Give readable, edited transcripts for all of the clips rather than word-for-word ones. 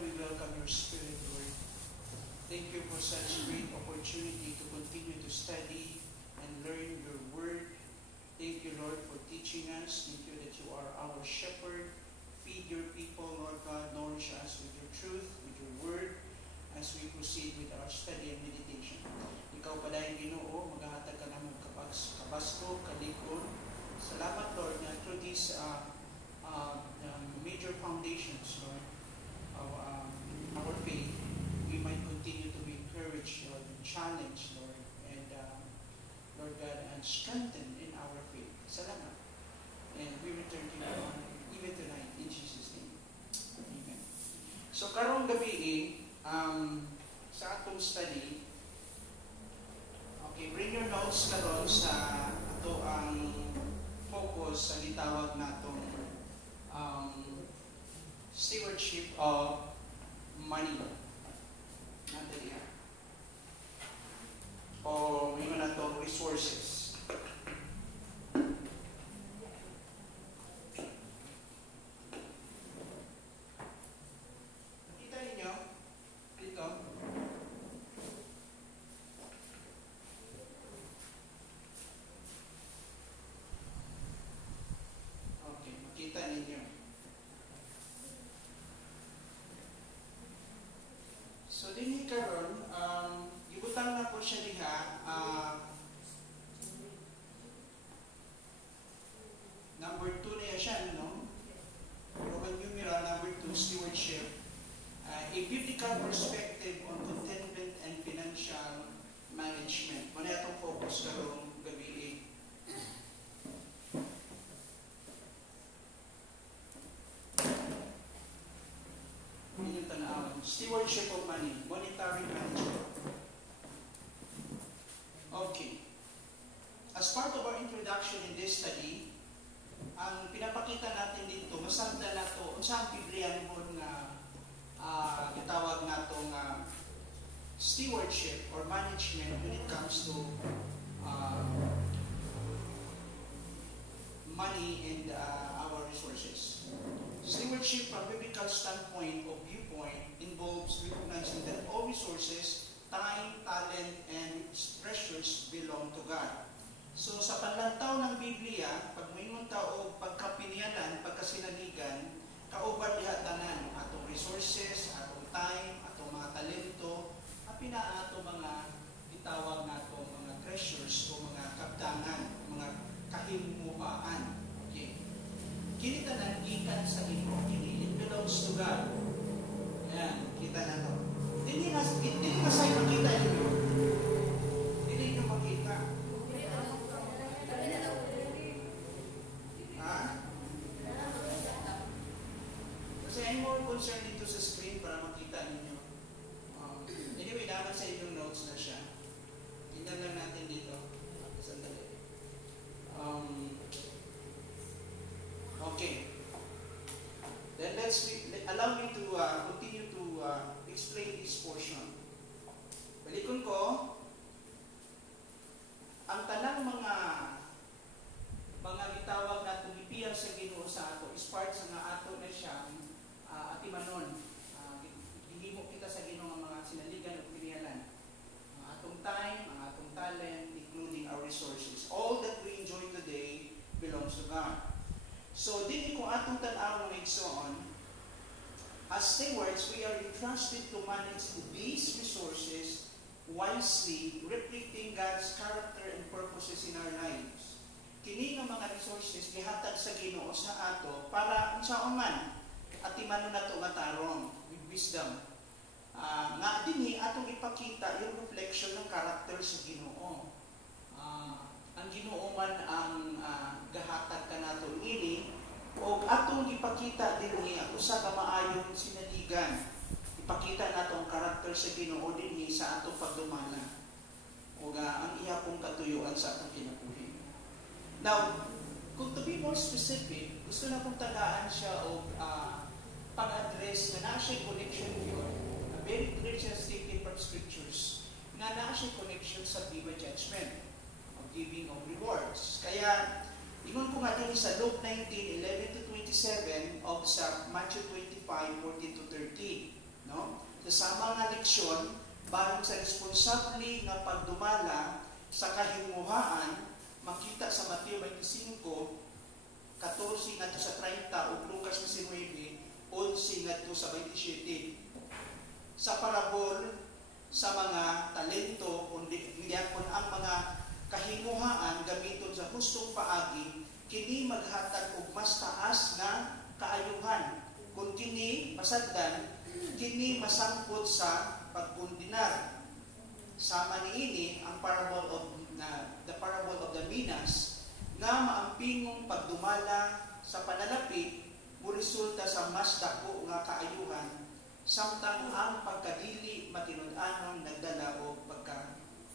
we welcome your Spirit, Lord. Thank you for such great opportunity to continue to study and learn your word. Thank you, Lord, for teaching us. Thank you that you are our shepherd. Feed your people, Lord God. Nourish us with your truth, with your word, as we proceed with our study and meditation. Ikaw pa dahil Ginoo, maghahatag ka naman kabasko, kalikon. Salamat, Lord, na through these major foundations, Lord, our faith, we might continue to be encouraged, Lord, and challenged, Lord, and Lord God, and strengthened in our faith. Salamat. And we return to you even tonight in Jesus' name. Amen. So karong gabi sa atong study, okay, bring your notes karon sa ato ang focus sa gitawag natong stewardship of money. Nato diha. O yun na to, resources. Nakita ninyo? Dito. Okay, makita ninyo. So, din karon, ibutang na po siya diha, number 2 na siya, no? Roman numeral number 2, stewardship. A biblical perspective on contentment and financial management. Muna itong focus karong gabi. Inyong tanawan. Stewardship of money, monetary management. Okay. As part of our introduction in this study, ang pinapakita natin dito, masanda na ito, sa Biblia mo na itawag natong stewardship or management when it comes to money and our resources. Stewardship from biblical standpoint or viewpoint involves recognizing that all resources, time, talent, and treasures belong to God. So sa panlantaw ng Biblia, pag mayroon tao pagkapinyalan, pagkasinaligan, kauban diha tanan atong resources, atong time, atong mga talento, apina atong mga itawag nato mga treasures o mga kabtangan, mga kahimuhaan. Okay. Kini tanan gikan sa Ginoo, kini it belongs to God. Ayan, kita na to. Hindi na sa makita niyo. Hindi niyo makita. Ha? Kasi I'm more concerned dito sa screen para makita ninyo. Anyway, dapat sa inyong notes na siya. Tingnan lang natin dito. Sandali. Okay. Then allow me to continue to explain this portion. Balikon ko, ang tanang mga gitawag natin ipiyang sa Ginoo sa ato is part sa nga ato na siyang atimanon. Hihimo kita sa Ginoo ang mga sinaligan o pinihalan. Ang atong time, ang atong talent, including our resources. All that we enjoy today belongs to God. So, dili kung atong tan-aw ng igsoon, as stewards, we are entrusted to manage these resources wisely, reflecting God's character and purposes in our lives. Kini nga mga resources gihatag sa Ginoo sa ato para unsaon man atimanon nato nga tarong with wisdom. Nga dinhi atong ipakita yung reflection ng character sa Ginoo. Ang Ginoo man ang gahatag kanato ini o atong ipakita dinhi usa ka maayong sinaligan. Ipakita nato ang karakter sa Ginoo dinhi sa atong pagdumala o ang iya pong katuyuan sa atong kinabuhi. Now, kung to be more specific, gusto na pong tagaan siya o pag-address na siya connection here, a very clear statement from scriptures na siya connection sa Diva Judgment of giving of rewards. Kaya, ingon ko nga din sa Luke 19:11-27 of sa Matthew 25:14-30. No? Sa mga leksyon, bahin sa responsable nga pagdumala sa kahimuhaan, makita sa Mateo 25, 14 ngadto sa 30 ug Lucas 19, 11 ngadto sa 27. Sa parabol sa mga talento kundi giyapon ang mga kahimuhaan gamiton sa hustong paagi, kini maghatag og mas taas nga kaayuhan. Kung kini masagdan, kini masangpot sa pagkundinar. Sama niini ang the parable of the minas nga maampingong pagdumala sa panalapit mo resulta sa mas dako nga kaayuhan samtang ang pagkadili matinud-anon nagdala og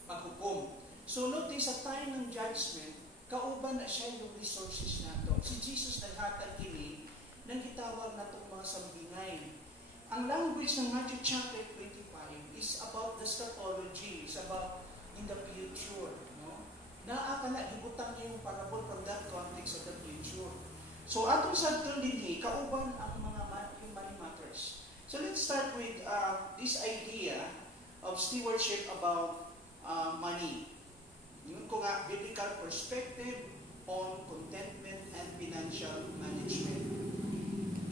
paghukom. So notice sa time ng judgment, kauban na siya yung resources nato. Si Jesus naghatag kini nang gitawag natong mga sambingay. Ang language ng Matthew chapter 25 is about the eschatology, is about in the future. No? Naa ka na, gibutang niya yung parable from that context of the future. So atong sa dinhi, kauban ang mga money matters. So let's start with this idea of stewardship about money. Yun ko nga, biblical perspective on contentment and financial management.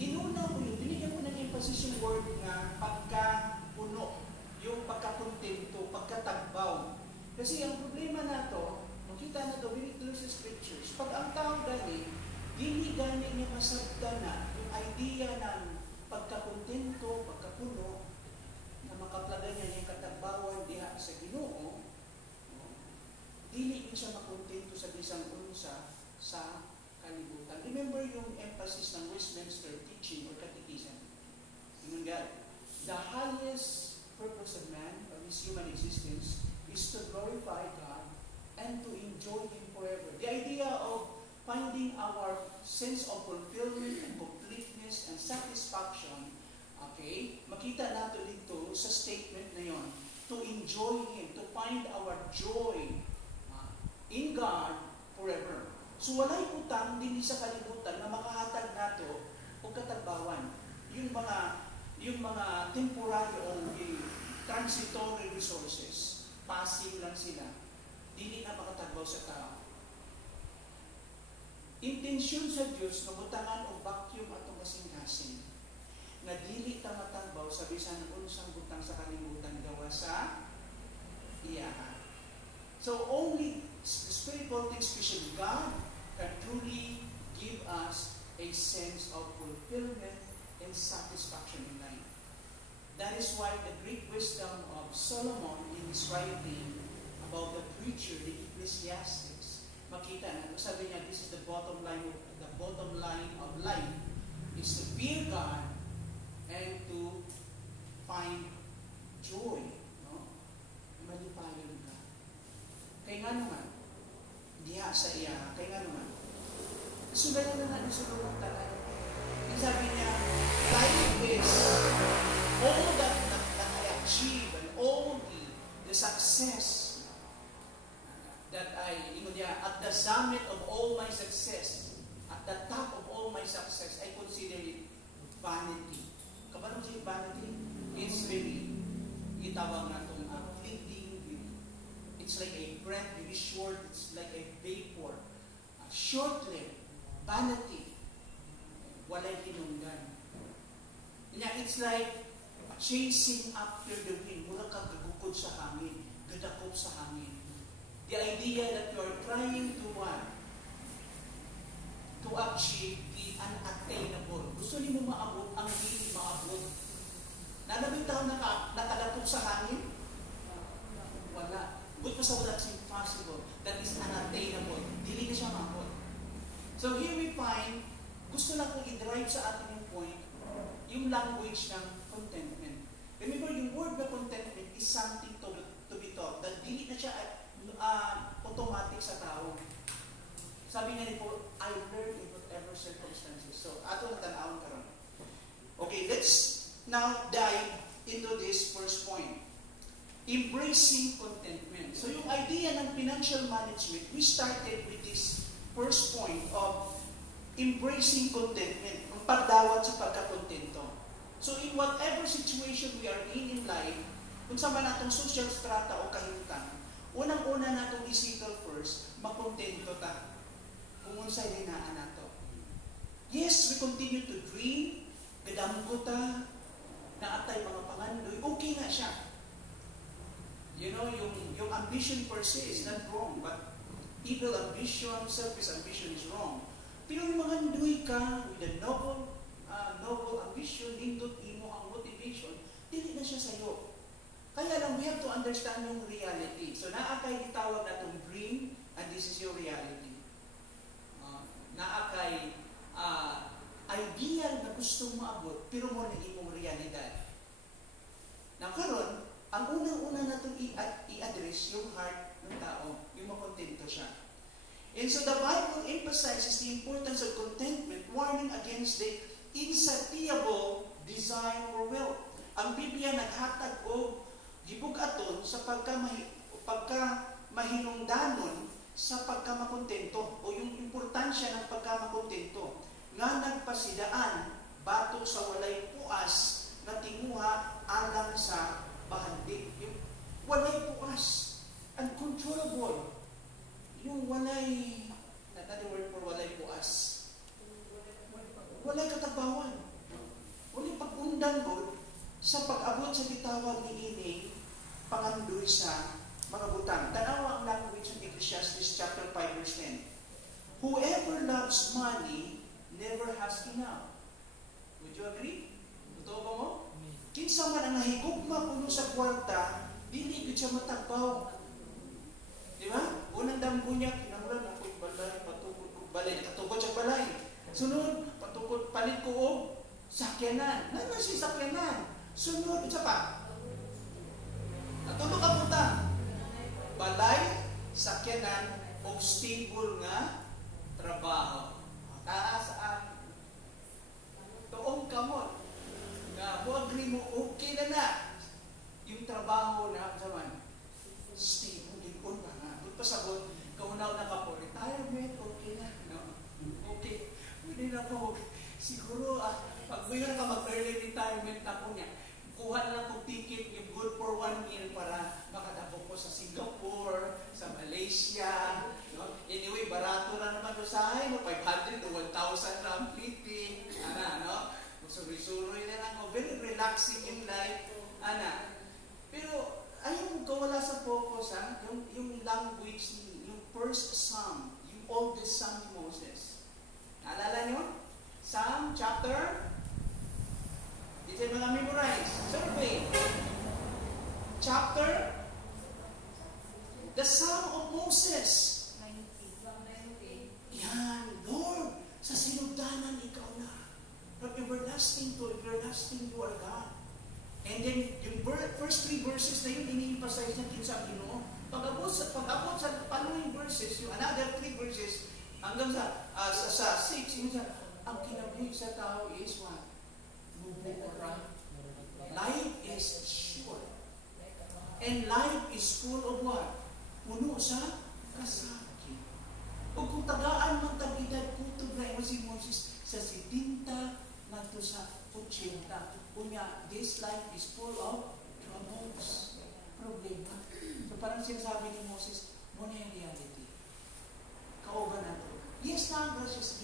Inuna ko yun, binigyan ko ng emphasis yung word nga pagkapuno, yung pagkakontento, pagkatagbaw. Kasi ang problema na to, makita na to, we need to sa scriptures. Pag ang tao gani, dili gani niya masabda na yung idea ng pagkakontento, pagkapuno, na makaplaga niya yung katagbawan diha sa Ginoo, dili niya siya makontento sa bisang unsa sa kalibutan. Remember yung emphasis ng Westminster teaching or catechism. The highest purpose of man, of his human existence, is to glorify God and to enjoy Him forever. The idea of finding our sense of fulfillment and completeness and satisfaction, okay, makita nato dito sa statement na yon, to enjoy Him, to find our joy in God forever. So walay utang din sa kalibutan na makahatag nato o katagbawan. Yung mga temporary o transitory resources, passive lang sila, dili na makatagbaw sa tao. Intensyon sa Diyos na butangan o vacuum atong kasing-kasing na dili ta matagbaw sa bisan unsang butang sa kalibutan gawa sa iyaha. So only the spiritual things, especially God, can truly give us a sense of fulfillment and satisfaction in life. That is why the great wisdom of Solomon in his writing about the future, the Ecclesiastes, makita na, sabi niya, this is the bottom line of life, is to fear God and to find joy. No? Malipayon ka. Kaya nga naman, diha sa iya, kaya nga naman, sugayan na nga sa lulong tanan. Sabi niya, life is all that I achieve and all the success that at the summit of all my success, at the top of all my success, I consider it vanity. Kapag mo siya vanity, it's really, itawag na itong fleeting beauty. It's like a breath, very short, it's like a vapor. Short-lived, vanity, walay hinungdan. It's like chasing after the wind. Mula kang gagukod sa hangin, gadakop sa hangin. The idea that you are trying to achieve the unattainable. Gusto niyo maabot ang hindi maabot. Nanabitaw nakadakop sa hangin? Wala. But pa sa that's impossible. That is unattainable. Dili na siya maabot. So here we find, gusto na kong i-drive sa atin yung point, yung language ng contentment. Remember, yung word na contentment is something to be taught. That dili na siya automatic sa tao. Sabi nga ni Paul, I learned in whatever circumstances. So, ato na tanawon karon. Okay, let's now dive into this first point. Embracing contentment. So, yung idea ng financial management, we started with this first point of embracing contentment, ang pagdawat sa pagkakontento. So in whatever situation we are in life, kung sa man natong social strata o kahimtang, unang-una natong isipin first, makontento ta. Kung unsay linaan nato. Yes, we continue to dream, gadamgo ta, naatay mga pangandoy, okay na siya. You know, yung ambition per se is not wrong, but evil ambition, selfish ambition is wrong. Pero yung mga ndoy ka with a noble ambition, nindot imo ang motivation, dili na siya sa'yo. Kaya lang, we have to understand yung reality. So, naakay itawag na itong dream, and this is your reality. Naakay ideal na gustong maabot, pero mo na imong realidad. Now, karon, ang unang-una na itong i-address yung heart ng tao, yung makontento siya. And so the Bible emphasizes the importance of contentment, warning against the insatiable desire for wealth. Ang Biblia naghatag o gibugaton sa pagkamahinungdanon sa pagkamakontento o yung importansya ng pagkamakontento nga nagpasidaan batok sa walay puas na tinguha alang sa bahandi. Yung walay puas, uncontrollable. Yung walay, another word for walay puas. Walay katabawan. Walay pag-undan ko sa pag-abot sa bitawag ni ini pangandoy sa mga butang. Tanawa ang language ng Ecclesiastes chapter 5 verse 10. Whoever loves money never has enough. Would you agree? Totoo ba mo? Kinsa man ang nahigugma kuno sa kwarta, dili gid siya matagbaw. Di ba? Unang damgo niya, kinahanglan ako yung balay, patukod ko balay, katugod siya balay. Sunod, patukod, palit ko o sakyanan. Ano siya sakyanan? Sunod, isa pa. Natulog ka punta. Balay, sakyanan, o stable nga trabaho. Taas ang tuong kamot. Nga, mo agree mo, okay na. Yung trabaho na, saman, stable, likon na nga. Doon pa sabot, kaunaw na ka po, retirement, okay na. No? Okay. Pwede na po. Siguro, pag mayroon ka mag-early retirement na po niya, kuha na lang kong ticket, yung good for 1 year para makadako po sa Singapore, sa Malaysia. No? Anyway, barato na naman doon sa akin, 500 to 1,000 na ang flipping. No? Suri-suri na lang. Very relaxing yung life. Pero, ayaw mo kawala sa focus, yung language, yung first psalm, yung oldest psalm ni Moses. Naalala nyo? Psalm chapter, dito yung mga memorize. Survey. Chapter, the Psalm of Moses. 90. Yan, Lord, sa sinugdanan ikaw na. From everlasting to everlasting you are God. And then, yung first 3 verses na yun, ini-emphasize natin sa Ginoo. Pag-abot sa following verses, yung another 3 verses, hanggang sa 6, yung ang kinabuhi sa tao is what? Mubura. Life is short. And life is full of what? Puno sa kasakit. O kung tagaan ng tag-edad, kutob na si Moses sa 70 na to sa 80. Kunya, this life is full of troubles. Problema. So parang sinasabi ni Moses, muna yung reality. Kauban na to. Yes, na versus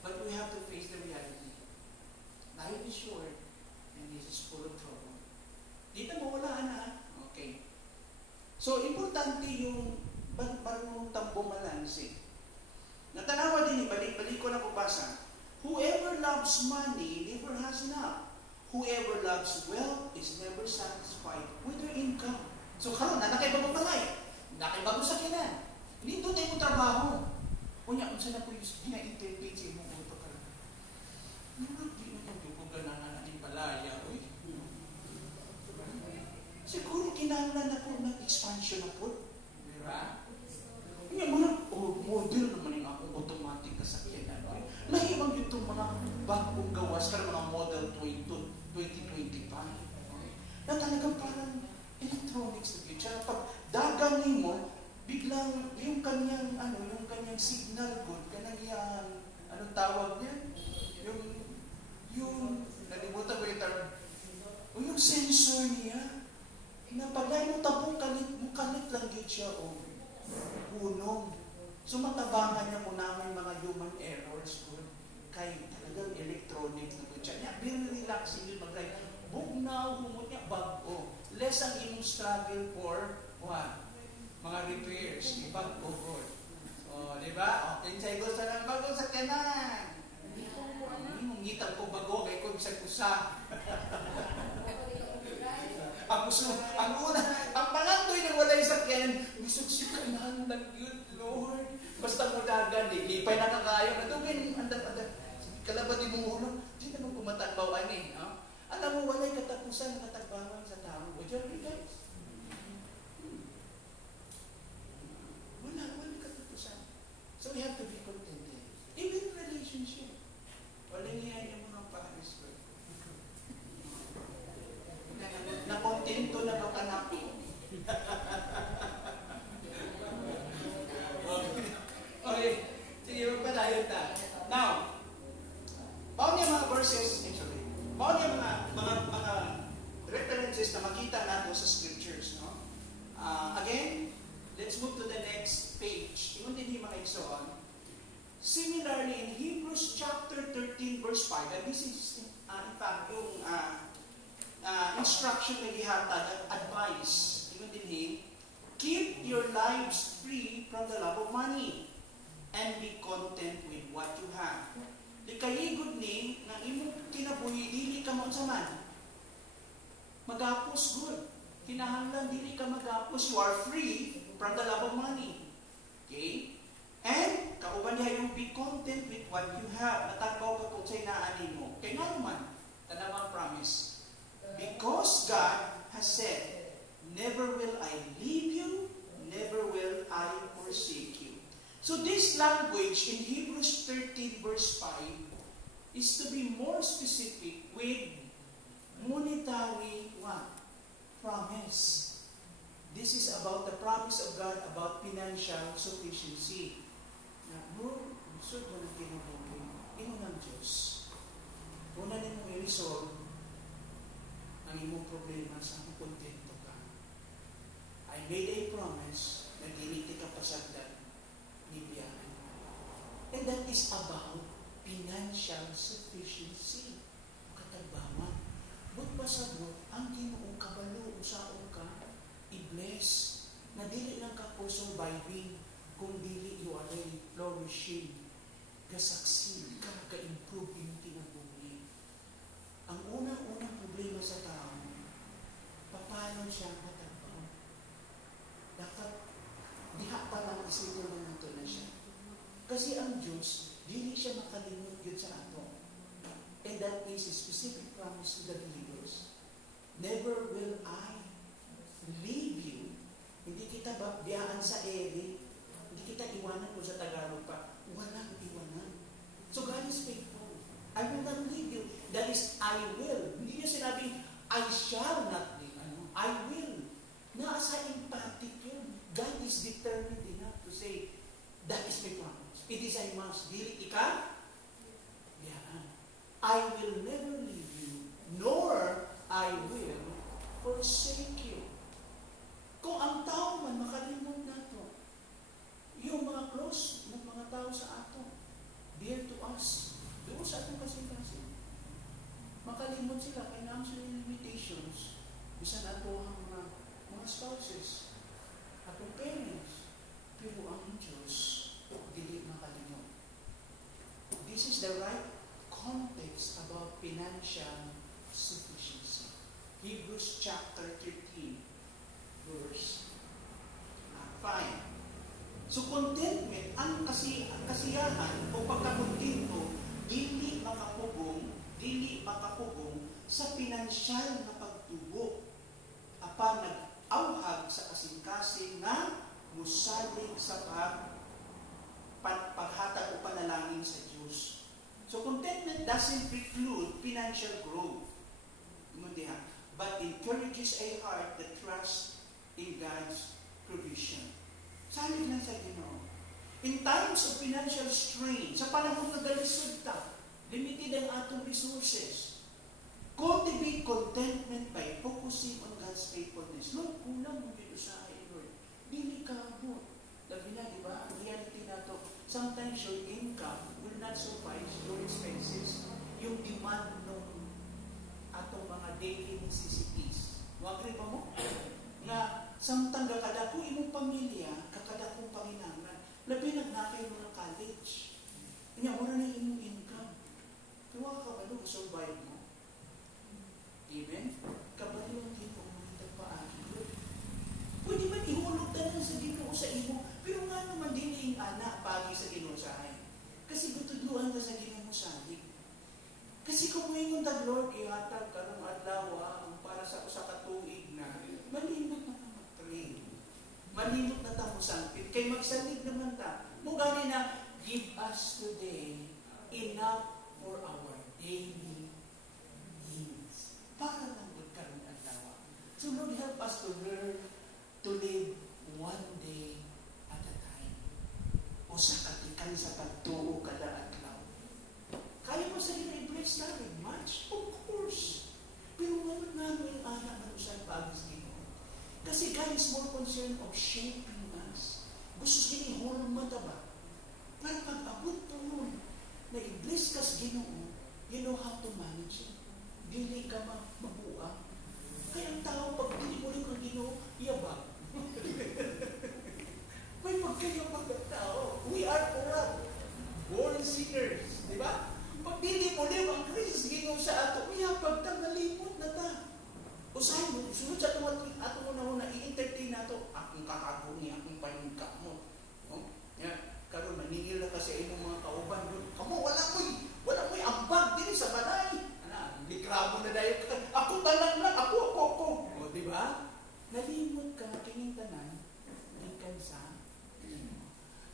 but we have to face the reality. Life is short, and this is full of trouble. Dito mo wala na. Okay. So, importante yung marunong tambo malansi. Natanawa din, balik ko na pabasa. Whoever loves money never has enough. Whoever loves wealth is never satisfied with their income. So, karon na nakaibago balay. Nakaibago sa kinan. Hindi doon tayo trabaho. Kunya, kung saan na po yung gina-interpret sa imong auto ka lang. Hindi mo yung gananan natin balaya. Siguro kinahanglan na po ng expansion na po. Diba? Yung mga model naman yung akong automatic kasakyan. Nahibang itong mga bagong gawas ka mga model 2025. Na talagang parang electronics na future. Pag daganin mo, biglang yung kanyang signal code, kanang anong tawag niyan? Yung nalimutan ko yung term, So matabangan niya mo namin mga human errors good. Kay talagang electronic na good siya. Niya, very relaxing yun mag-drive. Bugnaw, humot niya, bago. Less ang imong struggle for what? Mga repairs. Ibang good. O, di ba? O, kinsay gusto ng bago sa kanan. Hindi ngitang ko bago, kay kung sa kusa. Ang una, ang pangantoy na walay sakyan, gusto siya kanan ng yun, Lord. Basta mo dagan, lipay na kakayo. Natugin, kalaban din mo ulo. Hindi naman kumatagbawan eh. No? Alam mo, walay katapusan, katagbawan sa tao. O dyan, guys. Wala katapusan. So we have to be contented. Even relationship. Walang iyan yung mga paris. Nakontento na ba ka na po? Okay. Sige, magpadayon ta. Now, paano yung mga verses, paano yung mga references na makita natin sa scriptures, no? Again, let's move to the next page. Ingon din yung mga igsoon. Similarly, in Hebrews chapter 13, verse 5, and this is, in fact, yung instruction na gihatag, advice. Ingon din keep your lives free from the love of money and be content with what you have. Di kayigod ni, na imong kinabuhi, dili ka mo sa man. Magapos good. Kinahanglan, dili ka magapos. You are free from the love of money. Okay? And, kauban niya yung be content with what you have. Natagbaw ka kung sa'y naanin mo. Kaya nga naman, tanawang promise. Because God has said, never will I leave you, never will I forsake you. So this language in Hebrews 13 verse 5 is to be more specific with monetary what? Promise. This is about the promise of God about financial sufficiency. Lord, gusto mo ng kinubukin. Ino ng Diyos. Una din mong i-resolve ang imong problema sa kung kontento ka. I made a promise na diniti ka pasagdan ni biyahan. And that is about financial sufficiency. Katagbaman. But pasabot, ang Ginoo kabalo, usaon ka, i-bless. Na dili lang ka po surviving, kung dili you are really flourishing. Kasaksin ka, ka-improve yung kinabuhi. Ang unang-unang problema sa tao, paano siya matagbaw? Dapat, diha pa lang isipon na nato na siya. Kasi ang Diyos, dili siya makalimot yun sa ato. And that is a specific promise to the believers. Never will I leave you. Hindi kita biyaan sa ere. Hindi kita iwanan ko sa Tagalog pa. Walang iwanan. So God is faithful. I will not leave you. That is, I will. Hindi niya sinabing, I shall not leave. I will. Nasa emphatic yun. God is determined enough to say, that is my promise. It is I must. Dili ika? Biyaan. I will never leave you, nor I will forsake you. Kung ang tao man makalimot na ito, yung mga close ng mga tao sa ato, dear to us, doon sa atong kasing-kasing, makalimot sila, kailangan sila yung limitations, bisan ato ang mga spouses, atong parents, pero ang Diyos, dili makalimot. This is the right context about financial sufficiency. Hebrews chapter 13, verse 5. So contentment, ang kasiyahan o pagkakontento, dili makapugong sa pinansyal na pagtubo. Apan nag-auhag sa kasing-kasing na musalig sa paghatag o panalangin sa Diyos. So contentment doesn't preclude financial growth, but encourages a heart that trusts in God's provision. Salig lang sa Ginoo. In times of financial strain, sa panahon na galisod ta, limited ang atong resources, cultivate contentment by focusing on God's faithfulness. Lord, kulang mo dito sa akin, Lord. Dili ka abot. Labi na, di ba? Ang reality nato sometimes your income will not suffice your expenses, yung demand ng atong mga daily necessities. Wagri pa mo? Nga, samtang kakada ko imong pamilya, kakada kong panginanglan, labi nagnakay mo ng college. Kanya, wala na imong income. Kaya ka ba nung survive mo? Amen? Kabalo ang Ginoo mo itong paagi. Pwede man ihulog tanan sa Ginoo sa imo, pero nga naman din yung anak pagi sa Ginoo sa akin. Kasi gutudluan ka sa Ginoo mo sa akin. Kasi kung may mong Lord, ihatag ka ng adlaw para sa usa ka tuig na malimot na mag-pray. Malimot na ta mo sangpit. Kay magsalig naman ta. Mugani na, give us today enough for our daily needs. Para lang magkaroon ang tawa. So Lord, help us to learn to live one day at a time. O sa katikan sa pagtuo kada adlaw. Kaya mo sa i-bless natin? Much? Of course. Pero naman namin yung anak na usan pagis Ginoo. Kasi God is more concerned of shaping us. Gusto sinihulong mata ba? Para pag-abot po nun, na i-bless ka sa Ginoo, you know how to manage it. Dili ka mabuang. Kaya ang tao, pag dili mo rin ng Ginoo, yabang. May magkayabang ng tao. We are corrupt. Born sinners. Di ba? Pag dili mo rin ang Christ, Ginoo sa ato, yabang ta, nalimot na ta. Usahin mo, sunod sa ato mo na i-entertain na ito. Akong kakaguni, akong paningka mo. Oh? Yeah. Karon maningil na kasi imong mga kauban doon. Kamo, wala mo'y ambag din sa balay. Likramo na dayo ka. Ako tanan lang, ako. O, di ba? Nalimot ka, kining tanan, ikan sa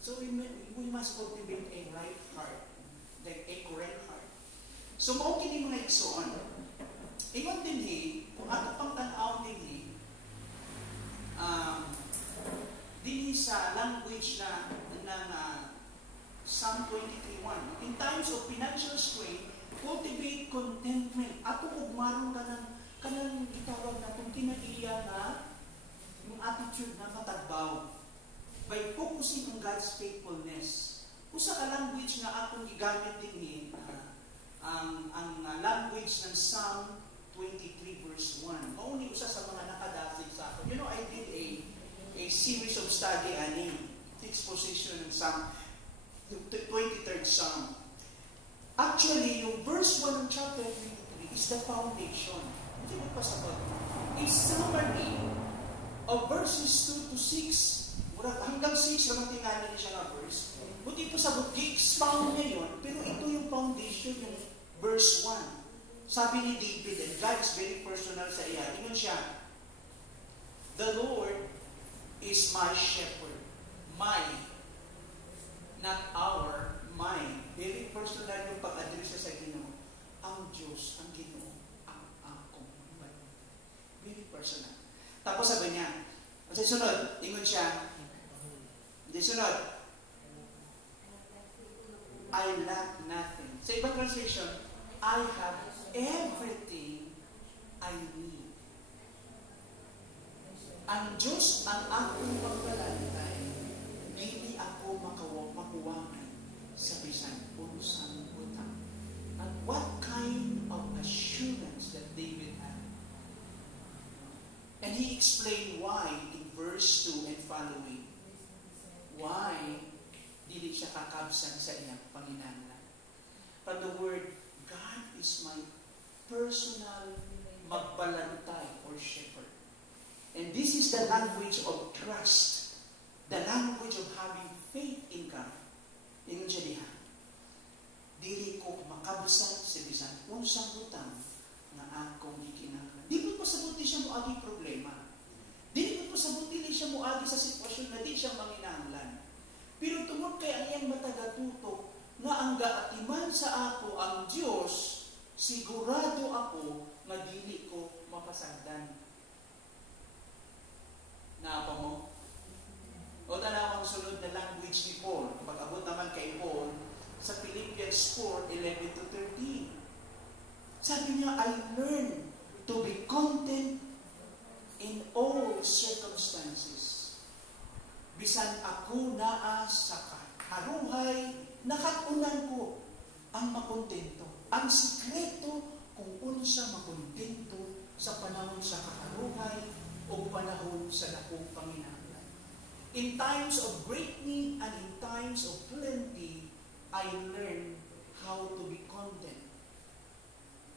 So, we must cultivate a right heart. Like a correct heart. So, mao kini mga igsoon. Ingon din kung ato pang tan-aw din din sa language na Psalm 23:1. In times of financial strain, cultivate contentment. Ato ugmaron kanang gitawag na kung kinaiya na yung attitude na matagbaw by focusing on God's faithfulness. Usa ka language nga atong gigamit din ang language ng Psalm 23 verse 1. Mao ni usa sa mga nakadasig sa ato. You know, I did a series of study exposition ng Psalm, yung 23rd Psalm. Actually, yung verse 1 ng chapter 23 is the foundation. Hindi mo pasabot. A summary of verses 2 to 6. Hanggang 6 naman tingnan niya siya na verse. Buti ito sa expound niya yun, pero ito yung foundation yung verse 1. Sabi ni David, and God is very personal sa iya. Ingon siya, the Lord is my shepherd. My, not our, my. Very personal yung pag-address sa Ginoo. Ang Diyos, ang Ginoo, ang akong Panginoon. Very personal. Tapos sabi niya, sa sunod, ingon siya, sa sunod, I lack nothing. Sa ibang translation, I have everything I need. Ang Diyos ang akong pagbalantay, hindi ako makuwangan sa bisan unsang utang. And what kind of assurance that David had? And he explained why in verse 2 and following. Why dili siya kakabsan sa iyang panginahanglan. But the word, God is my personal magbalantay or shepherd. And this is the language of trust. The language of having faith in God. Ingon siya diha. Dili ko makabsan sa bisan unsang utang na akong gikinahanglan. Di mo pasabuti siya mo agi problema. Di mo pasabuti siya mo agi sa sitwasyon na di siya manginahanglan. Pero tungod kay ang iyang matagatutok nga ang gaatiman sa ako ang Diyos, sigurado ako nga dili ko mapasagdan. Naapa mo? O tanawang sunod na language ni Paul. Pag-abot naman kay Paul sa Philippians 4:11 to 13. Sabi niya, I learn to be content in all circumstances. Bisan ako naa sa haruhay, nakatunan ko ang makontento. Ang sikreto kung unsa makontento sa panahon sa kaharuhay o panahon sa dakong panginahanglan. In times of great need and in times of plenty, I learn how to be content.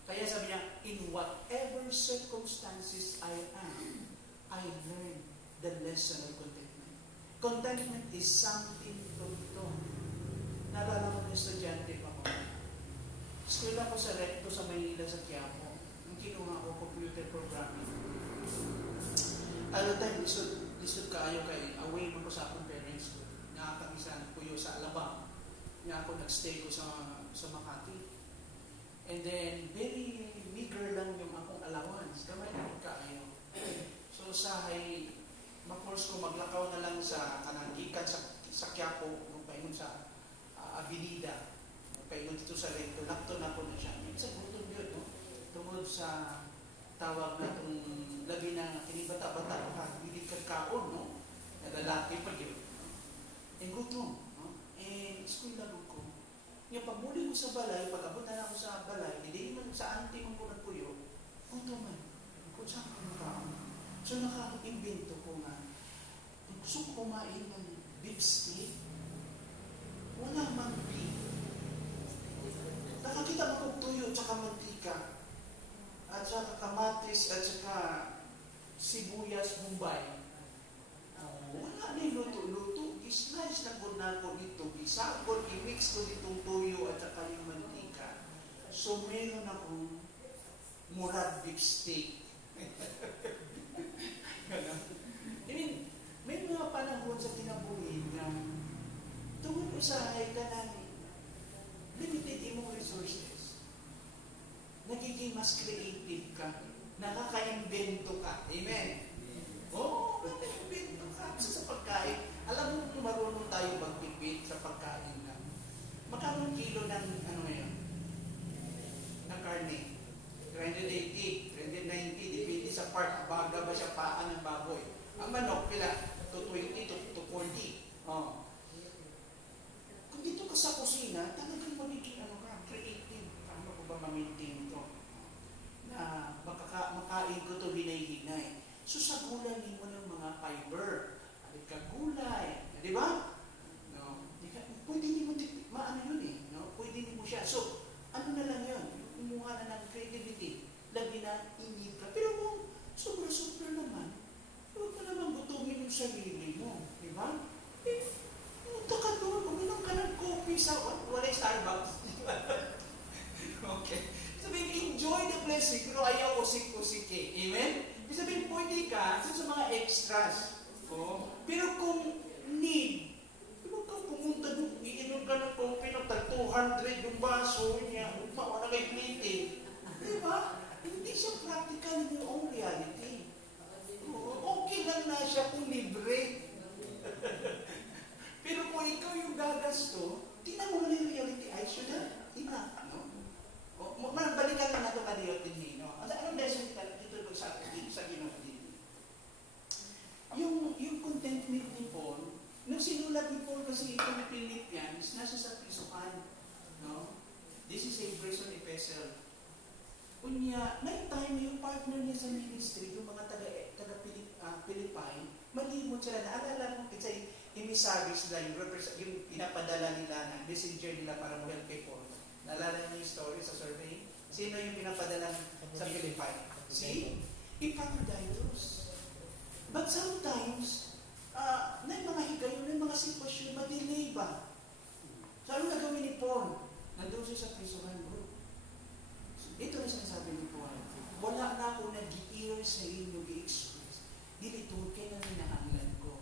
Kaya sabi niya, in whatever circumstances I am, I learn the lesson of contentment. Contentment is something to ito. Naalala ko ng estudyante pa ko. School ako sa recto sa Maynila sa Quiapo. Ang kinuha ko, computer programming. Ano tayo, lisod kaayo kay away mo ko sa akong parents ko. Nakakamisan ko sa Alabang. Nga ako nagstay ko sa Makati. And then, very meager lang yung akong allowance. Kamay na kaayo. So, sahay, ma-force ko maglakaw na lang sa kananggikan sa Quiapo, nung paingon sa Avenida. Paingon dito sa recto, nakto na ko na siya. Sa butong yun, no? Tungod sa tawag na itong labi na kinibata-bata ka, hindi kagkaon, no? Nalalaki pa yun. And gutom, no? And school laro ko. Yung pagmuli ko sa balay, pag-abot na ako sa balay, hindi naman sa auntie kong punag puyo, gutom man. Kung saan ko nakaon. So nakaka-invento ko nga, gusto ko kumain ng beef steak, wala mang beef. Nakakita mo kong tuyo at saka mantika, at saka kamatis, at saka sibuyas, Bombay. Wala na yung luto-luto. I-slice na ko na ko dito. Isabot, i-mix ko ditong tuyo at saka yung mantika. So, meron akong murad beef steak. I mean, may mga panahon sa kinabuhi na tungkol usahay ka namin, limited imong resources. Nagiging mas creative ka. Nakaka-invento ka. Amen? Oo, nakaka-invento ka. Sa pagkain, alam mo kung marunong tayo magpipit sa pagkain na. Magkano kilo ng ano ngayon? Ng karne? 380, 390, depende sa part. Baga ba siya paan ng baboy? Ang manok, pila? 220 to 40. Oh. Kung dito ka sa kusina, talagang magiging ano ka, creative. Paano ko ba ma-maintain ito? Na makain ko ito hinay-hinay. So sa gulay mo ng mga fiber. Alit ka gulay. Di ba? No? Pwede mo maano yun eh. No? Pwede mo siya. So, ano na lang yun? Kumuha na ng creativity. Lagi na inip ka. Pero kung sobra-sobra naman, huwag ka naman gutumin yung sarili mo. Di ba? Punta ka doon. Uminom ka ng coffee sa walay Starbucks. Okay. Sabihin, enjoy the blessing. Pero ayaw usik-usik eh. Amen? Sabihin, pwede ka sa mga extras. Oh. Pero kung need, huwag kang pumunta doon, iinom ka ng coffee ng 200 yung baso niya, wala kay plate. Di ba? Hindi siya practical in your own reality. Okay lang na siya kung libre. Pero kung ikaw yung gagasto, tingnan mo na yung reality. Ay, siya na. Ina. No? Balikan na nato kadiyot din. No? Anong lesson dito sa ginawa din? Yung contentment ni Paul, nung sinulat ni Paul kasi itong Philippians, nasa sa prisuhan. No? This is a prison epistle. Kunya, may time na yung partner niya sa ministry, yung mga taga-Pilipay, malimot sila. Naalala mo, it's a emissaries na yung pinapadala nila ng messenger nila para mo help kay Paul. Naalala niyo yung story sa survey? Sino yung pinapadala sa Pilipay? Si Epaphroditus. But sometimes, may mga higayon, may mga sitwasyon, ma-delay ba? So, ano nagawin ni Paul? Nandun siya sa prisuhan, bro. So, ito na sinasabi ni Paul. Wala na ako nag-i-ear sa inyo i-express. Dili tungkol kayo na ninahanglan ko.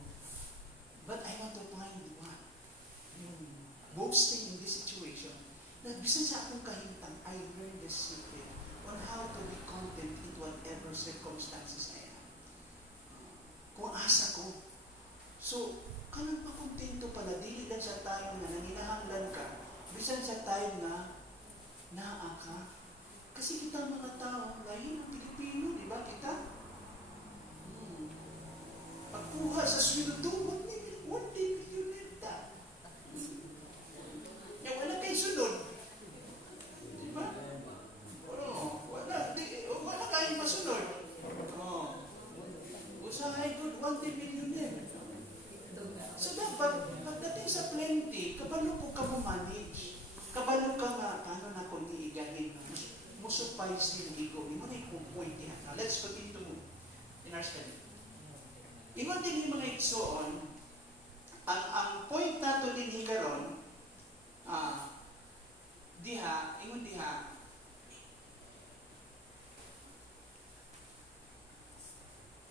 But I want to find one. Boasting in this situation. Bisan sa akong kahintang, I learned the secret on how to be content in whatever circumstances I am. Kung asa ko. So, kanang pa kontento pala, dili lang sa time na naninahanglan ka, bisan sa time na naa ka. Kasi kita mga tao, lahin ng Pilipino, di ba kita? Pagkuha sa sweldo, what did you need that? wisely ng ego. Imo na yung point yan. Now, let's continue to move in our study. Ingon din yung mga igsoon, ang point nato din hikaron, ingon diha,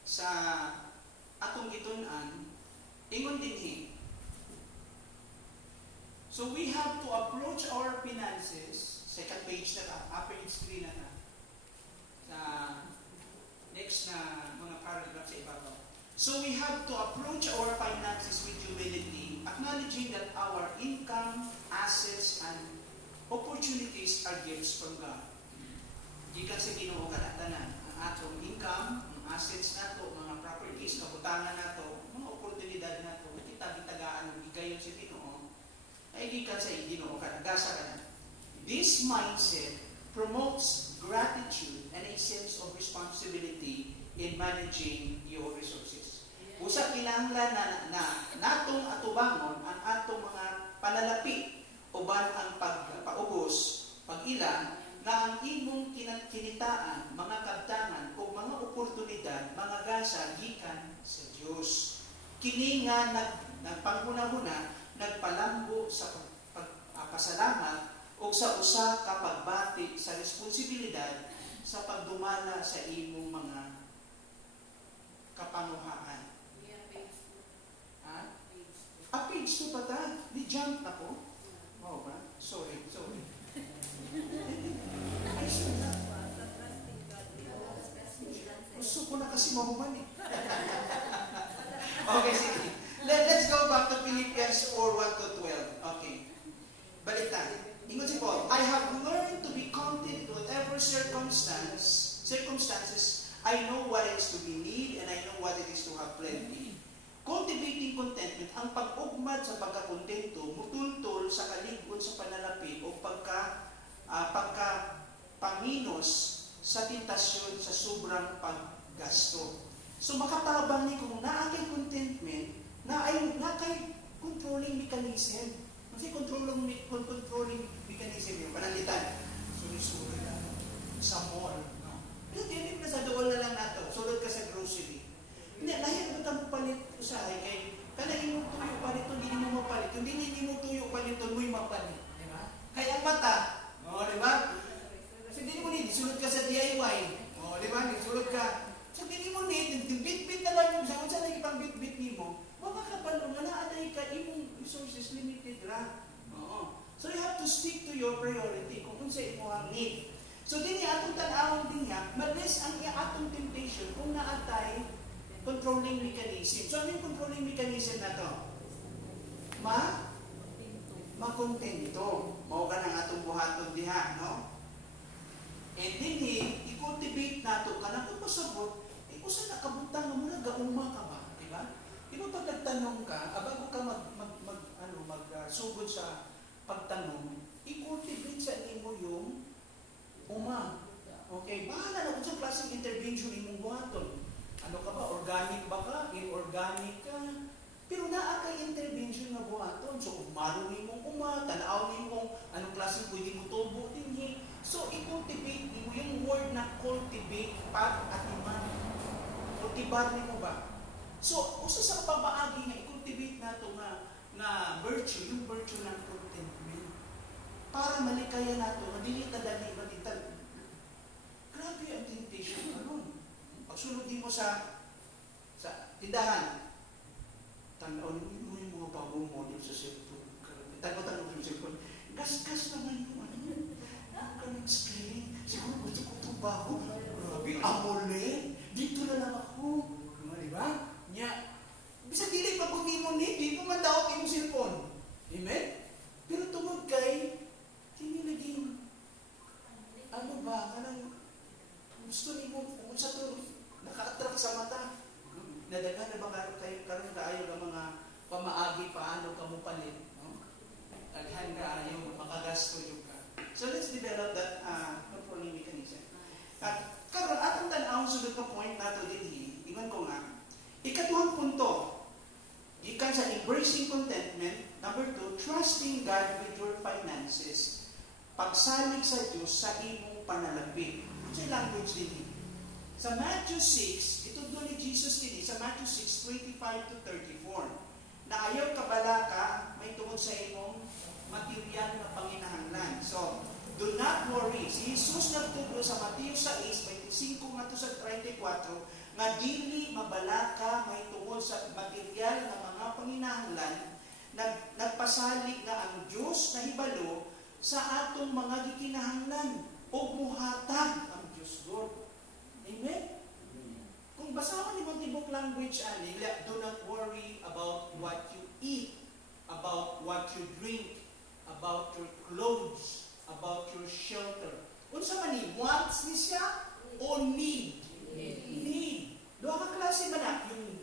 sa atong gitun-an, ingon din so we have to approach our finances, second page na ta, page 3 na ta, sa next na mga paragraph sa ibabaw. So we have to approach our finances with humility, acknowledging that our income, assets, and opportunities are gifts from God. Gikan sa Ginoo kanatanan, ang atong income, ang assets nato, mga properties, kabutangan nato, mga oportunidad nato, kita bitagaan og gigayon sa Ginoo, ay gikan sa Ginoo kanagasa kana. This mindset promotes gratitude and a sense of responsibility in managing your resources. Usa kinahanglan na natong atubangon ang atong mga panalapi uban ang pagpaubos, pag-ilan na ang imong kinitaan, mga kabtangan o mga oportunidad, mga gasa gikan sa Dios. Kini nga nagpanghuna-huna, nagpalambo sa pasalamat o sa usa ka pagbati sa responsibilidad sa pagdumala sa imong mga kapanuhaan. Page 2 pa ta? Di-jump ako? Oo ba? Sorry. Ay, sorry na. Gusto ko na kasi mahuman eh. Okay, sige. Let's go back to Philippians 4:1-12. Okay. Balitan. Ingon si Paul, I have learned to be content whatever circumstances. I know what it is to be need and I know what it is to have plenty. Cultivating contentment, ang pag-ugmad sa pagkakontento, mutultol sa kalig-on sa panalapi o pagkapaminos sa tentasyon sa sobrang paggasto. So makatabang ni kung naakay contentment, na kay controlling mechanism. Kasi controlling mechanism yung panalitan. Sulit-sulit sa mall. No? Hindi na sa doon na lang nato. Sulod ka sa grocery. Hindi, lahir ba itong palit usahay kay kanang imong tuyo palit, hindi mo mapalit. Kung hindi mo tuyo palit, mo'y mapalit. Diba? Kaya ang mata, diba? Kasi hindi mo need, sulod ka sa DIY. Diba? Sulod ka. So hindi mo need, bit-bit na lang yung saan na ipang bit-bit ni mo, makakapalo nga naaday ka, imong resources limited ra. So you have to stick to your priority kung unsa imo ang need. So din atong tan-awon din nga, malis ang atong temptation kung naatay controlling mechanism. So, ano yung controlling mechanism na to? Makontento. Mao ka ng atong buhaton diha, no? And then, i-cultivate nato ka na kung pasabot, usa na kabutang mo na gauma ka ba? Diba? Diba pag nagtanong ka, bago ka magsugod sa pagtanong, i-cultivate sa imo yung uma. Okay? Bahala na kung sa klaseng intervention imong buhaton. Ano ka ba? Organic ba ka? Inorganic ka? Pero naa kay intervention na buhaton. So, umaro ni mong tanaw ni mong anong klase pwede mo tubo din. So, i-cultivate mo yung word na cultivate, pag-atiman. Cultivar ni mo ba? So, usa sa pabaagi nga i-cultivate nato na virtue, yung virtue ng contentment. Para malikaya nato, madilita dali, madilita. Grabe ang temptation na nun. Pagsulod din mo sa tindahan, tanaw mo yung mga bagong model sa cellphone. Tanong sa cellphone, gas-gas naman yung ano ka screen. Siguro gusto ko itong bago. Grabe, AMOLED. Dito na lang ako. Diba? Bisa dili pa kung mo ni, di mo mandaot yung cellphone. Amen? Pero tungod kay, kinilaging, ano ba, kanang gusto ni mo, kung sa to, naka-attract sa mata. Nadaghan na ba karon kaayo ang mga pamaagi paano ka mo palit, no? Daghan kaayo makagasto jud ka. So let's develop that controlling mechanism. At karon atong tan-awon sudod ka point nato dinhi, ingon ko nga, ikatuhang punto, gikan sa embracing contentment, number 2, trusting God with your finances. pasalig sa Diyos sa imong panalapit. Sa language din. Sa Matthew 6, ito doon ni Jesus din, sa Matthew 6, 25 to 34, na ayaw kabalaka, may tungod sa imong material na panginahanglan. So, do not worry. Si Jesus nagtudlo sa Matthew 6, 25 nga to sa 34, nga dili mabalaka may tungod sa material na mga panginahanglan, nagpasalig na ang Diyos na hibalo sa atong mga gikinahanglan o muhatag ang Diyos God. Amen? Kung basahan ni mo tibok language, do not worry about what you eat, about what you drink, about your clothes, about your shelter. Unsa man ni, wants ni siya o need? Need. Doon ka klase ba na? Yung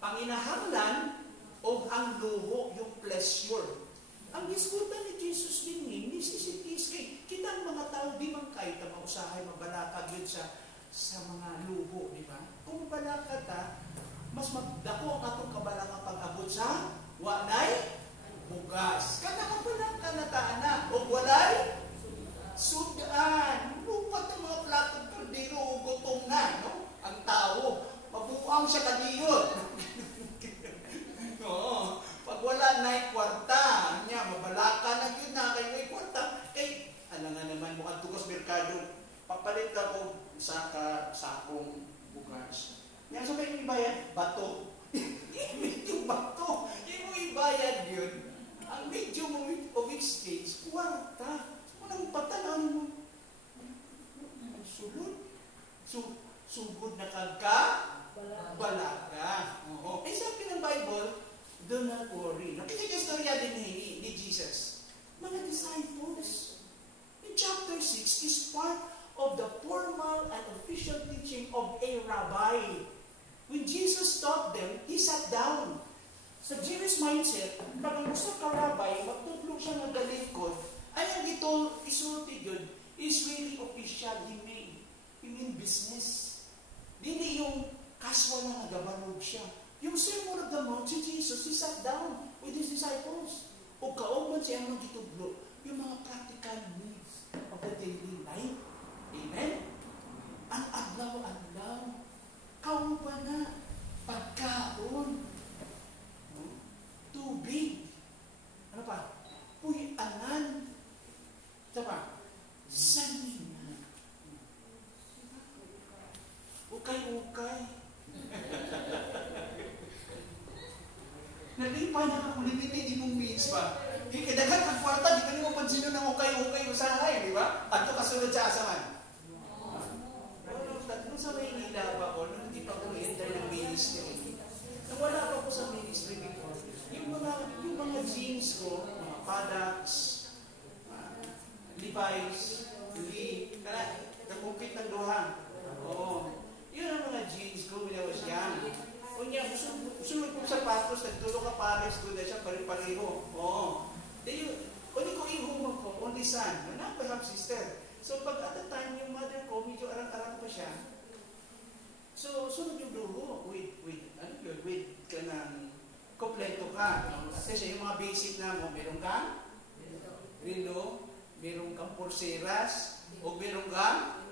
panginahanglan o ang luho, yung pleasure. Ang diskutan ni Jesus din ni sisitis kay kitang mga tao di man kay ta mausahay mabalaka gyud sa mga luho, di ba? Kung mabalaka ta, mas magdako ang atong kabalaka pag-abot sa wanay bugas. Kada kabalaka na taana o walay sudan. Lupat ang mga platong kardero o gutom na, no? Ang tao, mabuang siya kadiyot. Oo. Pag wala na'y kwarta, niya, mabalaka na yun na, kayo may kwarta. Kay, alam nga naman, mukhang tukos merkado, papalit ako sa sakong bugas. Yan, so may ibayad, bato. Medyo bato. Yung mo ibayad yun. Ang medyo mo of exchange, kwarta. Unang patanan mo. Sulod. Sugod na balaka. Oo. Eh, sabi ng Bible, do not worry. Nakikita yung storya din ni Jesus. Mga disciples. In chapter 6 is part of the formal and official teaching of a rabbi. When Jesus taught them, he sat down. Sa Jewish mindset, pag ang gusto ka rabbi, magtutlong siya ng galikod, ay ang ito, isulti yun, is really official. He mean business. Dili yung casual na nagabanog siya. Yung Sermon of the Mount, si Jesus, he sat down with his disciples. O kaoban siya ang magitublo, yung mga practical needs of the daily life. Amen? Ang adlaw-adlaw, kauban na, pagkaon, tubig, ano pa? Puyanan, diba? Sanina. Ukay-ukay. Nalipay na ako, limited di mong means ba? Di kadagat ang kwarta, di ka naman pansino ng ukay-ukay usahay, di ba? At ito kasunod sa asaman. Tatlo sa Maynila ba ko, nung hindi pa ko enter ng ministry. Nawala pa ko sa ministry before. Yung mga jeans ko, mga products, Levi's, Lee, nakukit ng duha. Oo. Yun ang mga jeans ko when I was young. Kunya, sunod kong sapatos, nagtulo ka pares doon na siya, pare-pareho. Oo. Kung ko ihumag ko, only son, wala pa half sister. So pag at the time, yung mother ko, medyo arang-arang pa siya. So, sunod yung duho with kanang kompleto ka. Kasi yung mga basic na mo, meron kang rilo, meron kang pulseras, o meron kang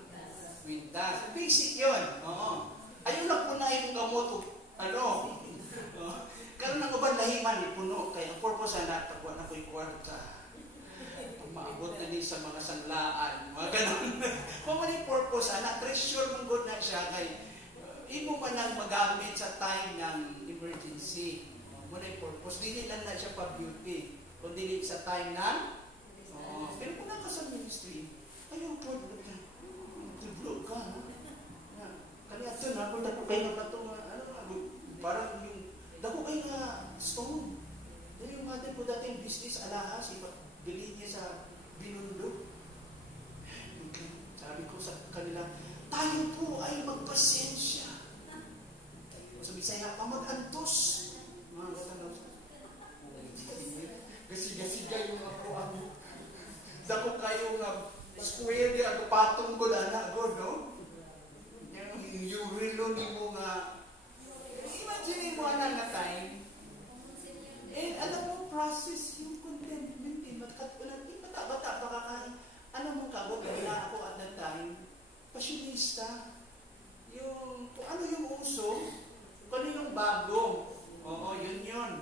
wintas. Basic yun. Oo. Ayun lang po na yung gamot. Karoon ng ubang lahiman, puno. Kaya ang purpose na tapuan na ko yung kwarta. Maabot na din sa mga sanlaan. Mga ganun. Kung ano yung purpose, treasure mong good na siya. Kaya, imo pa nang magamit sa time ng emergency. Muna yung purpose. Dili lang na siya pa-beauty. Kung dili sa time ng pero kung naka sa ministry, ayaw po, tulog ka. Kaya ito na, kung dako kayo na ito, parang yung, dako kayo na stone. Dahil yung mother ko dating business alahas, bilhin niya sa binundo. Sabi ko sa kanila, tayo po ay magpasensya. Sa Bisaya, pamag-antos. Mga katanaw. Gasiga-siga yung ako ano. Dako kayo nga square di ako patong ko na ako, no? Yung relo ni mo nga imagine mo na time. And alam mo, process yung contentment. Bata-bata pa kakain. ano mong kabog, na ako at that time, fashionista. Yung, kung ano yung uso, kung ano yung bago. Oo, yun.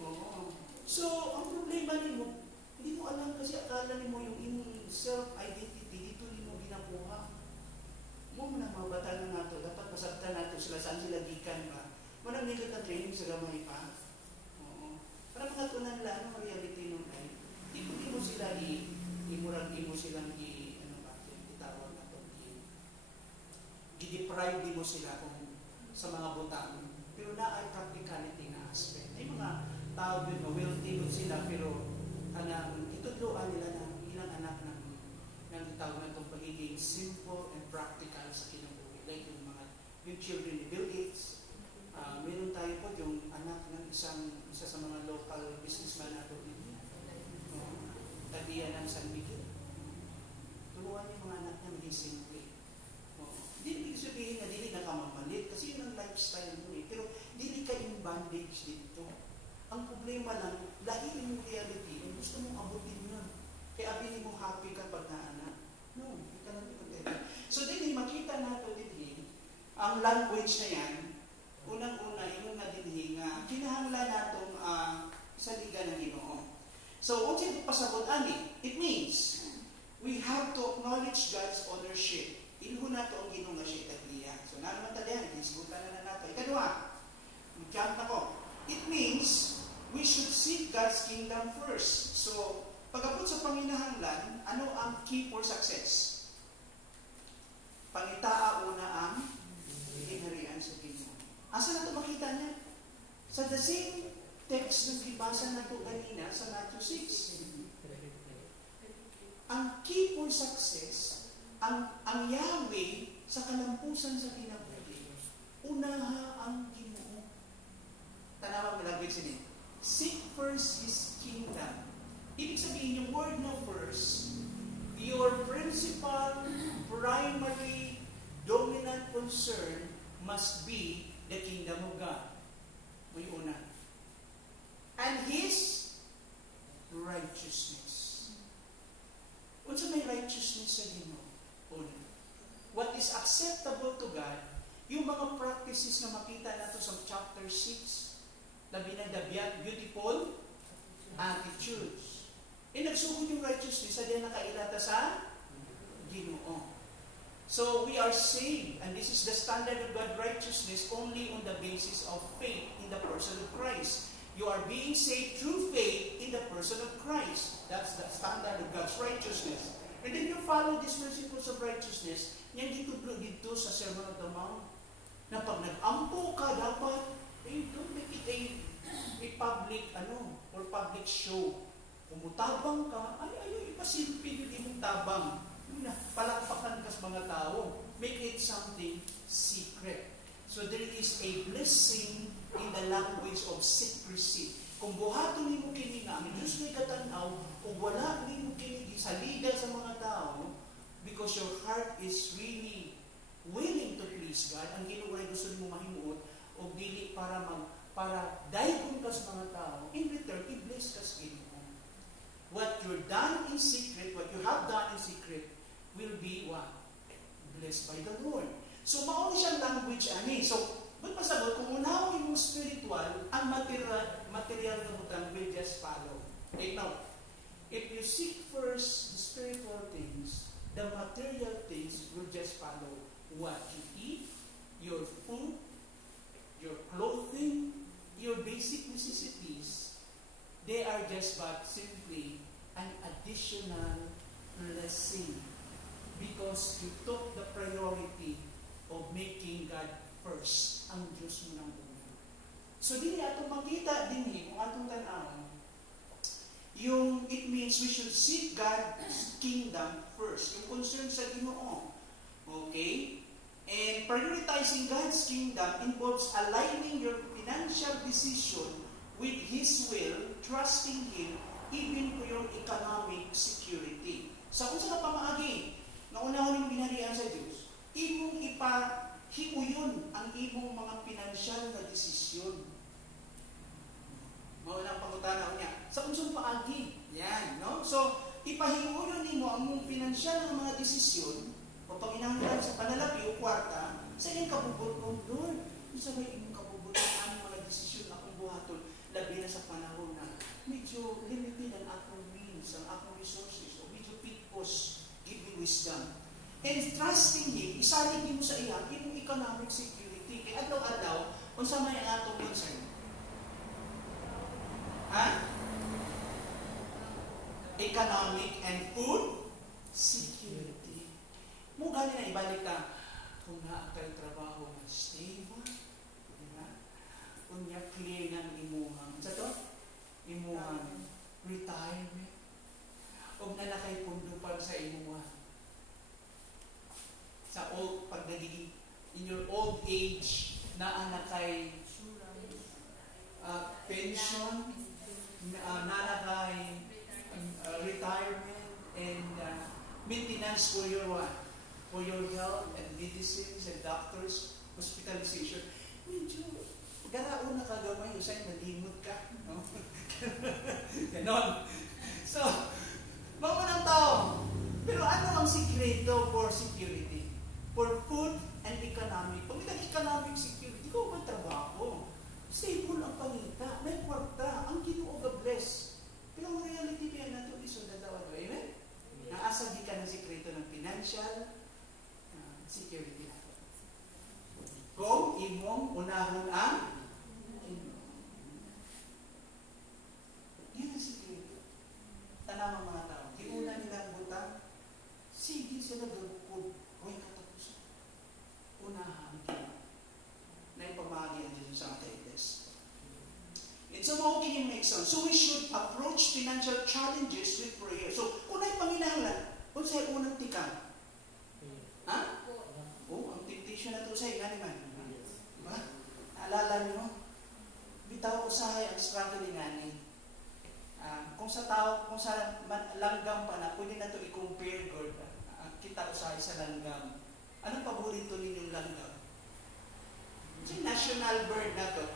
Oo. So, ang problema nimo, hindi mo alam kasi akala nimo yung imong self-identity, dito nimo ginakuha. Mo na mga bata na nato, dapat masabtan nato sila, saan sila gikan ba? Manang nila na training sa gamay pa. Oo. Para mga tunan lang, ang reality nun ay, hindi mo sila imurag mo silang itawag na ito, i-deprive mo sila kung sa mga butang. Pero na ay practicality na aspect. Ay mga tao din, wealthy nun sila, pero itudloan nila na ilang anak ng itawag na itong pagiging simple and practical sa kinabuhi. Like yung children ni Bill Gates, meron tayo po yung anak ng isa sa mga local businessman na doon. Tabihan ng San Miguel. Turuan yung mga anak niya maging simple. Hindi ibig sabihin na dili na ka mamalit kasi yun ang lifestyle mo eh. Pero dili ka in bandage dito. Ang problema lang, lahi yung reality, yung gusto mong abutin yun. Kaya abinin mo happy ka pag naanak. No, hindi ka lang content. So dili, makita nato dili, ang language na yan, unang-una, yung na dili nga, kinahanglan natong sa liga ng Ginoo. So, what's it pasabot ani? It means, we have to acknowledge God's ownership. Ilho na ito ang Ginoo nga siya itagliya. So, naman talihan, isgutan na nato. Ikadua, mag-jump na ko. It means, we should seek God's kingdom first. So, pagkapot sa panginahanglan, ano ang key for success? Pangitaa una ang hinarian sa Ginoo. Asa na ito makita niya? Sa the same text ng gibasa na ito kanina sa Matthew 6. Ang key for success, ang Yahweh sa kalampusan sa kinabuhi, unaha ang Ginoo. Tanawang malagwit sa din. Seek first His kingdom. Ibig sabihin, yung word na first, your principal, primary, dominant concern must be the kingdom of God. May una. And His righteousness. Unsa may righteousness sa Ginoo? Una. What is acceptable to God, yung mga practices na makita nato sa chapter 6, labi na the beautiful attitudes. Nagsugod yung righteousness sa diyan nakailata sa Ginoo. So we are saved, and this is the standard of God's righteousness only on the basis of faith in the person of Christ. You are being saved through faith in the person of Christ. That's the standard of God's righteousness. And then you follow these principles of righteousness, yan gitudlo dito sa Sermon on the Mount. Na pag nag-ampo ka, dapat, don't make it a public, or public show. Kung mutabang ka, ipasilpi yun imong tabang. Palakpakan ka sa mga tao. Make it something secret. So there is a blessing in the language of secrecy. Kung buhaton nimo kini nga, ang Diyos may katanaw, kung wala nimo kini sa liga sa mga tao, because your heart is really willing to please God, ang Ginoo ay gusto nimo mahimuot, o dili para daygon ka sa mga tao, in return, i-bless ka sa Ginoo. What you're done in secret, what you have done in secret, will be what? Blessed by the Lord. So, mauni siyang language ani. So, ba't masagot, kung unawin mo spiritual, ang material na butang will just follow. Okay, now, if you seek first the spiritual things, the material things will just follow. What you eat, your food, your clothing, your basic necessities, they are just but simply an additional blessing because you took the priority of making God first, ang Diyos mo ng una. So, dili atong makita din kung atong tanawon, it means we should seek God's kingdom first. Yung concern sa Ginoo. Okay? And prioritizing God's kingdom involves aligning your financial decision with His will, trusting Him, even to your economic security. Sa kung saan pamaagi, na unahon yung binarihan sa Diyos, imong ipahiuyon ang imong mga pinansyal na desisyon. Maunang pangutanaw niya, sa kung saan paagi? Yan, no? So, ipahinguyon nimo ang mong pinansyal ng mga desisyon o panginahanglan sa panalapi o kwarta sa iyong kabubuton. Lord, isa ba imong kabubuton ang mga desisyon akong buhaton labi na sa panahon na medyo limited ang akong means, ang akong resources, o medyo pitkos, give me wisdom. And trusting Him, isaling mo sa iya, imong economic security. Kaya adlaw-adlaw, kung sa may atong concern. Economic and food security. Mugani na ibalik ka, kung naakay trabaho na stable, diba? Kung niya clear ng imuhang, sa to? Imuhang retirement. O nalakay pundo para sa imuhang. Sa old, pag nagiging, in your old age, na nakay pension, nalakay retirement, and maintenance for your what? For your health and medicines and doctors, hospitalization. Medyo, garaon na kagamay, usay, nalimot ka. No? Ganon. So, mga ng tao. Pero ano ang sikreto for security? For food and economic. Pag may economic security, ikaw ba trabaho? Stable ang pangita, may kwarta, ang Ginoo ga-bless. Pero ang reality kaya na ito, isunod na tawad. Amen? Naasabi ka ng sikreto ng financial security natin. Kung imong unahon ang yun ang sikreto. Tanang ang mga tao. Iuna nilang butang, sige sila gagukod. Huwag katapusan. Unahan ka. Na ipamahagi ang Diyos sa ating test. And so, maugin yung next one. So, we should approach financial challenges with prayer. So, unay panginahanglan, kung sa'yo unang tikang. Ha? Oh, ang temptation na ito sa'yo, nga naman. Diba? Naalala nyo? Bitaw usahay ang struggling nganin. Kung sa tao, kung sa langgam pa na, pwede na ito i-compare, God. Kita usahay sa langgam. Anong paborito ninyong langgam? Yung national bird na ito?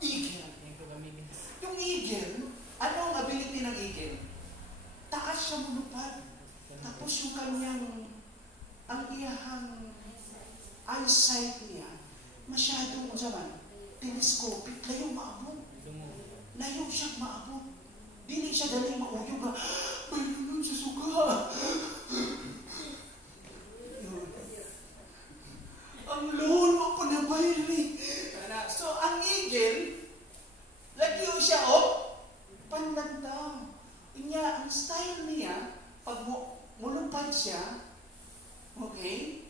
Eagle. Yung eagle, ano ang ability ng eagle? Taas siya mulupad. Tapos yung kanyang, ang iyahang eyesight niya, masyadong telescopic, layo maabot. Layo siya maabot. Dili siya dali mauyog ha. May naman sa suga. Ang lolo ko na bayri. So, ang eagle, lagyo siya panlantaw. Inya, ang style niya, pag mulupad siya, okay,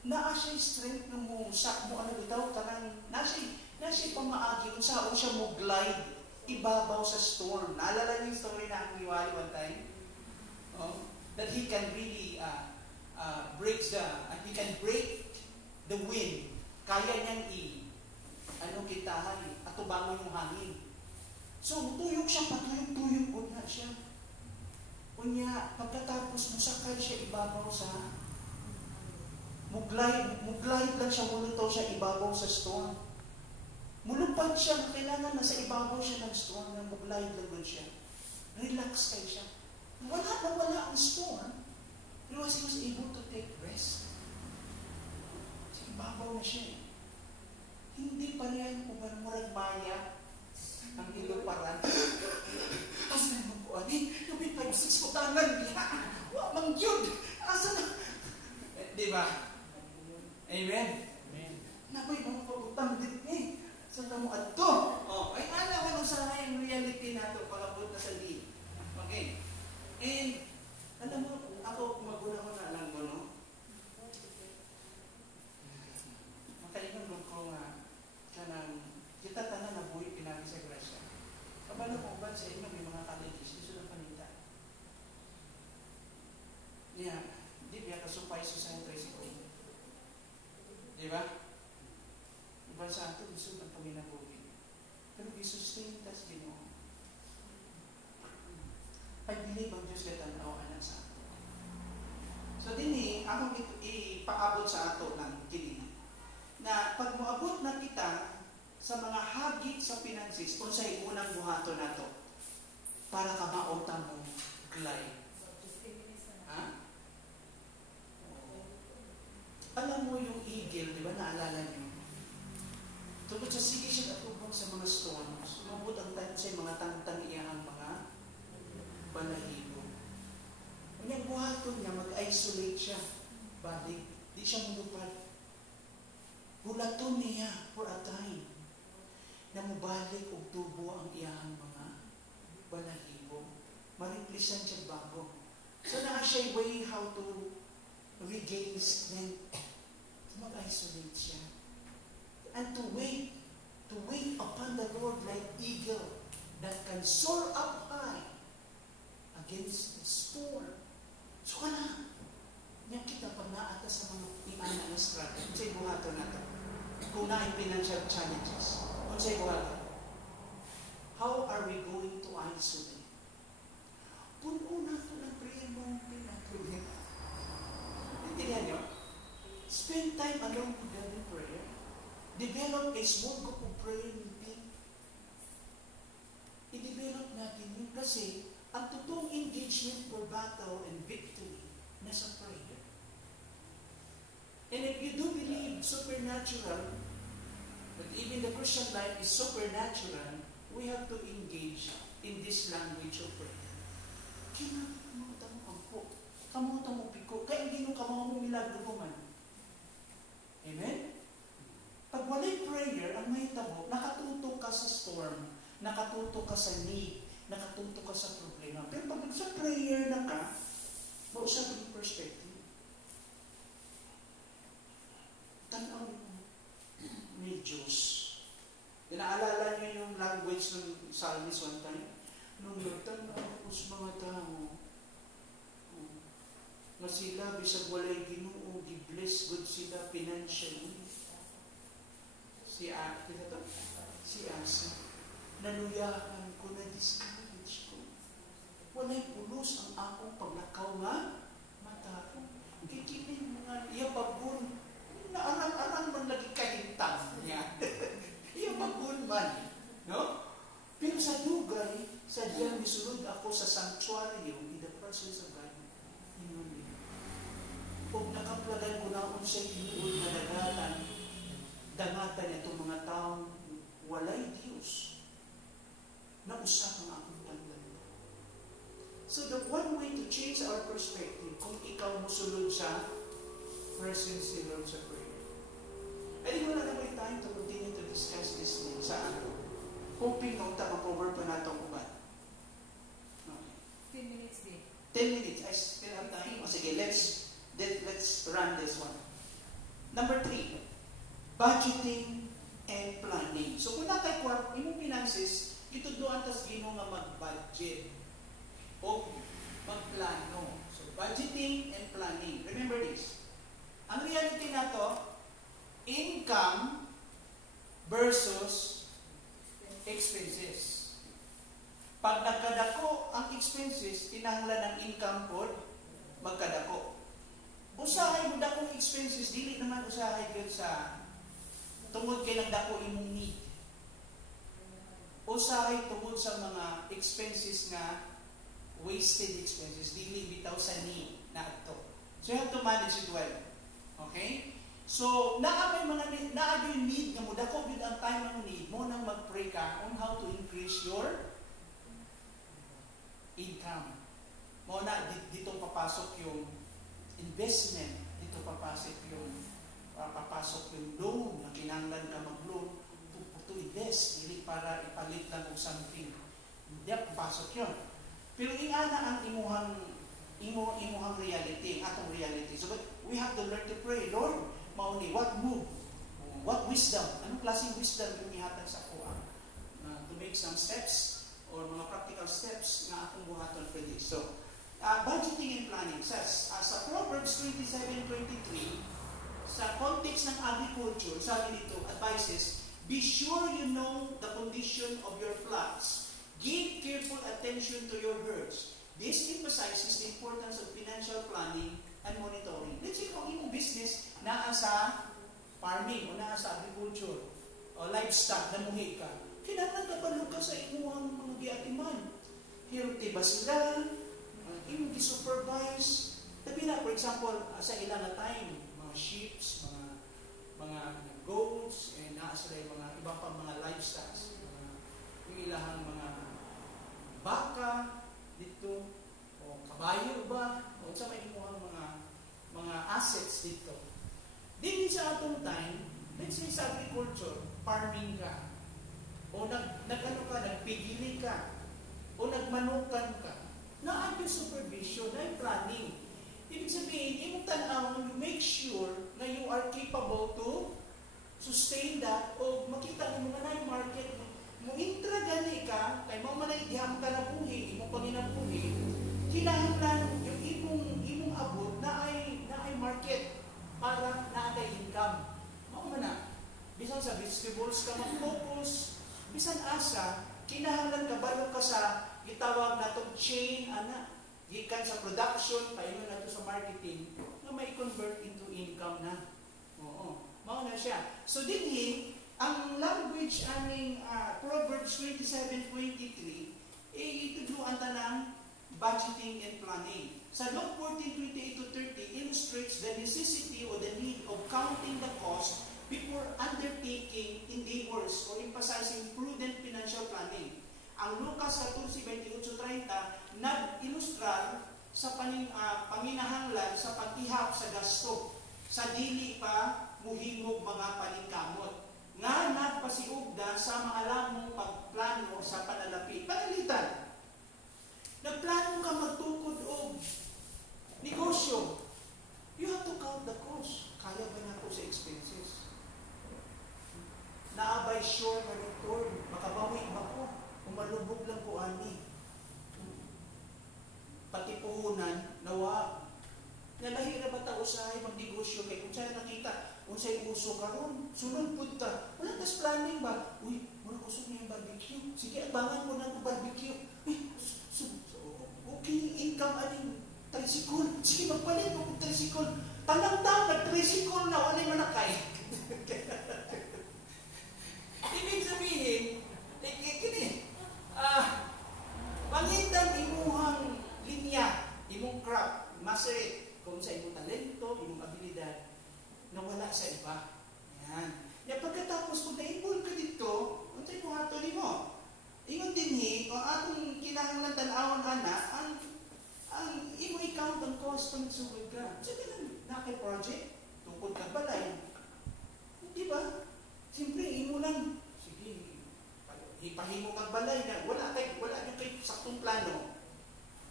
naa siya strength ng mo, ano bitaw, kanang, na siya pamaagi, kung saan siya mo glide, ibabaw sa storm. Naalala niyo yung story na ang liwali one time? That he can really he can break the wind. Kaya niyang kitahan, atubangon yung hangin. So, tuyok siya, patuyok-tuyok po na siya. Kunya, pagkatapos musakay siya ibabaw sa muglide lang siya, mulutaw siya ibabaw sa storm. Mulupad siya, kailangan nasa ibabaw siya ng storm, na muglide lang siya. Relax kayo siya. Wala ang storm, pero he was able to take rest. Sa ibabaw na siya. Hindi pa rin kung murag maya ang iluparan. Asa naman po, yung 5-6 putangan niya. Mangyod! Asa na? Diba? Amen? Amen. Nakoy, mga pagutang din saan ka mo adto? Ay alam mo sana yung reality nato pagabot na sa lead. Okay. And, alam mo, ako, maguna ko na alam ko, no? Makaingon ko nga, kita tanan na buhay pinagi sa grasya. Kabalo ko ba sa inyo, may mga colleges, gusto ng panita. Di ba kasupay sa tricycle? Di ba? Iban sa ato, gusto ng paminabuhin. Pero i-sustain tas Ginoo. I believe ang Diyos katanawan na sa ato. So din akong ipaabot sa ato ng kinina. Na pag moabot na kita sa mga hagit sa finances, kung sa unang buhato na to, para ka maota mo glide. Ha? Alam mo yung eagle, di ba? Naalala niyo? Tungkol sa sige siya atubong sa mga storms, umabot ang time sa mga tangtang-iyang mga balahibo. Kanyang buhaton niya, mag-isolate siya. Balik. Di siya mulupad. Hulaton niya for a time na mubalik o tubo ang iyang mga balahibo. Mariplisan siya bago. So na siya way how to regain strength. Mag-isolate siya. And to wait upon the Lord like eagle that can soar up high against the storm. So ka na. Yan kita pag naata sa mga iana na struggle. Sa buhato na ito. Kung na financial challenges. Kung sa buhato. How are we going to isolate? Puno na ito ng prayer mong pinatuloy. Intindihan niyo? Spend time alone with God in prayer. Develop a small group of prayer meeting. I-develop natin yun kasi ang totoong engagement for battle and victory nasa prayer. And if you do believe supernatural, that even the Christian life is supernatural, we have to engage in this language of prayer. Kamuta mo kampo. Kamuta mo piko. Kaya hindi nung kamaw mo milagro mo man. Amen? Pag walay prayer, ang may tabo, nakatutok ka sa storm, nakatutok ka sa need, nakatutok ka sa problema. Pero pag sa prayer na ka, mausap yung perspective. Tanaw may Diyos. Naalala niyo yung language ng psalmist one time? Nung nagtanaw ko sa mga tao, na sila, bisag walay Ginoo, gi-bless good sila financially. Si Asa, naluyahan ko, na-discourage ko. Walay pulos ang akong paglakaw nga mata ko. Kikilin mga iyababon, naarang-arang man lagi kahintang niya. Iyababon man. No? Pero sa dugay, sa diyang misulod ako sa sanctuary in the presence of God. Kung nakaplagan ko na akong siya inuod na dangatan itong mga taong walay Diyos na usap ang akong pagdalo. So the one way to change our perspective, kung ikaw musulod sa presence ni Lord sa prayer. Ay, di wala na may time to continue to discuss this thing sa ano. Hoping na utak mag-cover pa natong ubat. Okay. 10 minutes din. 10 minutes. I still have time. O sige, let's run this one. Number 3, budgeting and planning. So kung nakay imong finances, ito doon tas Ginoo nga mag-budget o magplano. So budgeting and planning. Remember this. Ang reality na to, income versus expenses. Pag nagkadako ang expenses, kinahanglan ng income po magkadako. Usahay mo dakong expenses, dili naman usahay yun sa tungod kay nagdako imong need. Usahay tungod sa mga expenses nga wasted expenses, dili bitaw sa need na ito. So you have to manage it well. Okay? So, naa yung need nga mo, dako yun ang time na mo need mo nang mag-pray ka on how to increase your income. Mo na dito papasok yung investment, dito papasok yung loan na kinahanglan ka mag-loan to invest, hindi para ipalit lang o something. Hindi papasok yun. Pero ingana ang imuhang reality, ang atong reality. So we have to learn to pray, Lord, mauni, what move? What wisdom? Anong klaseng wisdom yung ihatag sa kuha? To make some steps or mga practical steps na atong buhaton for this. So, budgeting and planning says, sa Proverbs 27:23, sa context ng agriculture, sabi dito, advises, be sure you know the condition of your flocks. Give careful attention to your herds. This emphasizes the importance of financial planning and monitoring. Let's say, kung imong business naa sa farming o naa sa agriculture o livestock na muhi ka, kinahanglan ka pa ka sa imuhang mga giatiman. Healthy ba sila? Imong gi-supervise? Tabi na, for example, sa ilang na time, mga sheep, mga goats, and sila yung mga iba pang mga livestock, yung ilang mga baka dito, o kabayo ba, o sa may imuhang mga assets dito. Din sa atong time, let's say sa agriculture, farming ka, o nagpigili ka, o nagmanukan ka, na yung supervision, na yung planning. Ibig sabihin, imong tanaw, you make sure na you are capable to sustain that o makita mo na yung market mo intra gani ka kay mo man igiham ka na buhi imong panginabuhi kinahanglan yung imong abot na ay market para na ay income mao man na bisan sa vegetables ka mag-focus bisan asa kinahanglan kabalo ka sa gitawag natong chain ana gikan sa production paingon nato sa marketing nga may convert into income na oo mao na siya. So dinhi ang language aning Proverbs 27:23 itudloan ta ng budgeting and planning. Sa Luke 14:28-30 illustrates the necessity or the need of counting the cost before undertaking endeavors or emphasizing prudent financial planning. Ang Lucas 14:28-30 nag-ilustrar sa paminahanglan sa pagtihap sa gasto sa dili pa muhimog mga paningkamot nga nagpasiugda sa maalamong pagplano sa panalapi. Panalitan, nagplano ka magtukod og negosyo. You have to count the cost. Kaya ba na ko sa expenses? Naabay sure na record, makabawi ba ko? Kung malubog lang ko ani. Pati puhunan, nawa. Nalahira ba ta usahay magnegosyo kay kung saan nakita kung sa'y uso karon sunod punta wala tas planning ba uy wala usok na yung barbecue sige abangan mo na ang barbecue okay income aning tricycle sige magpalit mo tricycle tanang taon nag-tricycle na wala yung manakay ibig sabihin kini pangitang imuhang linya imong craft mastery kung sa imong talento, imong abilidad, nawala sa iba. Yan. Ya pagkatapos kung na-involve ka dito, kung sa'yo mo hato mo. Ingon dinhi, kung atong kinahanglan tan-awon ana, ang imo i-count ang cost pag nagsugod ka. Sabi na project, tungkol ka balay. Di ba? Siyempre, imo lang, sige, ipahimo kang balay na, wala yung kay saktong plano.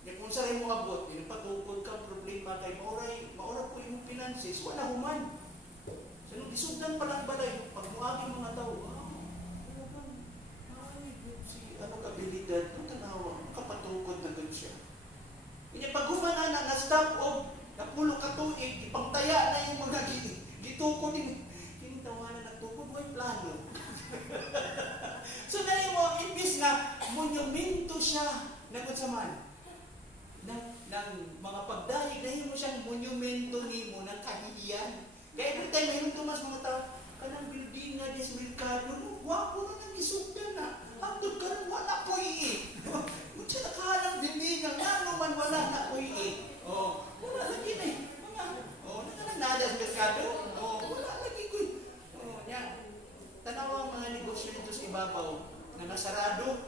Kung sa rin mo abot, patukod kang problema kay maura po yung finances, wala human. So, nung disugdan pa lang balay, pag muagin mga tao, si kabilidad, nung tanawa, kapatukod na gano'n siya. Kanya pag humana na, na-stop o, napulo ka tuig, ipangtaya na yung mga gitukod, kinitawa na nagtukod, may plano. So, dahil mo, imbis na monumento siya, nagkutsaman, ng mga pagdahig, dahil mo siyang monumento ni mo ng kahihiyan. Kaya every time mayroon tumas mga tao, kanang building na des merkado, wapo na nang isugdan na. Hangtod ka rin, wala ko iit. Kung siya nakahalang building nga, naman wala na ko iit. Wala lagi na eh. Nakalang nada sa merkado. Wala lagi ko eh. Yan. Tanawa ang mga negosyo nito sa ibabaw na nasarado.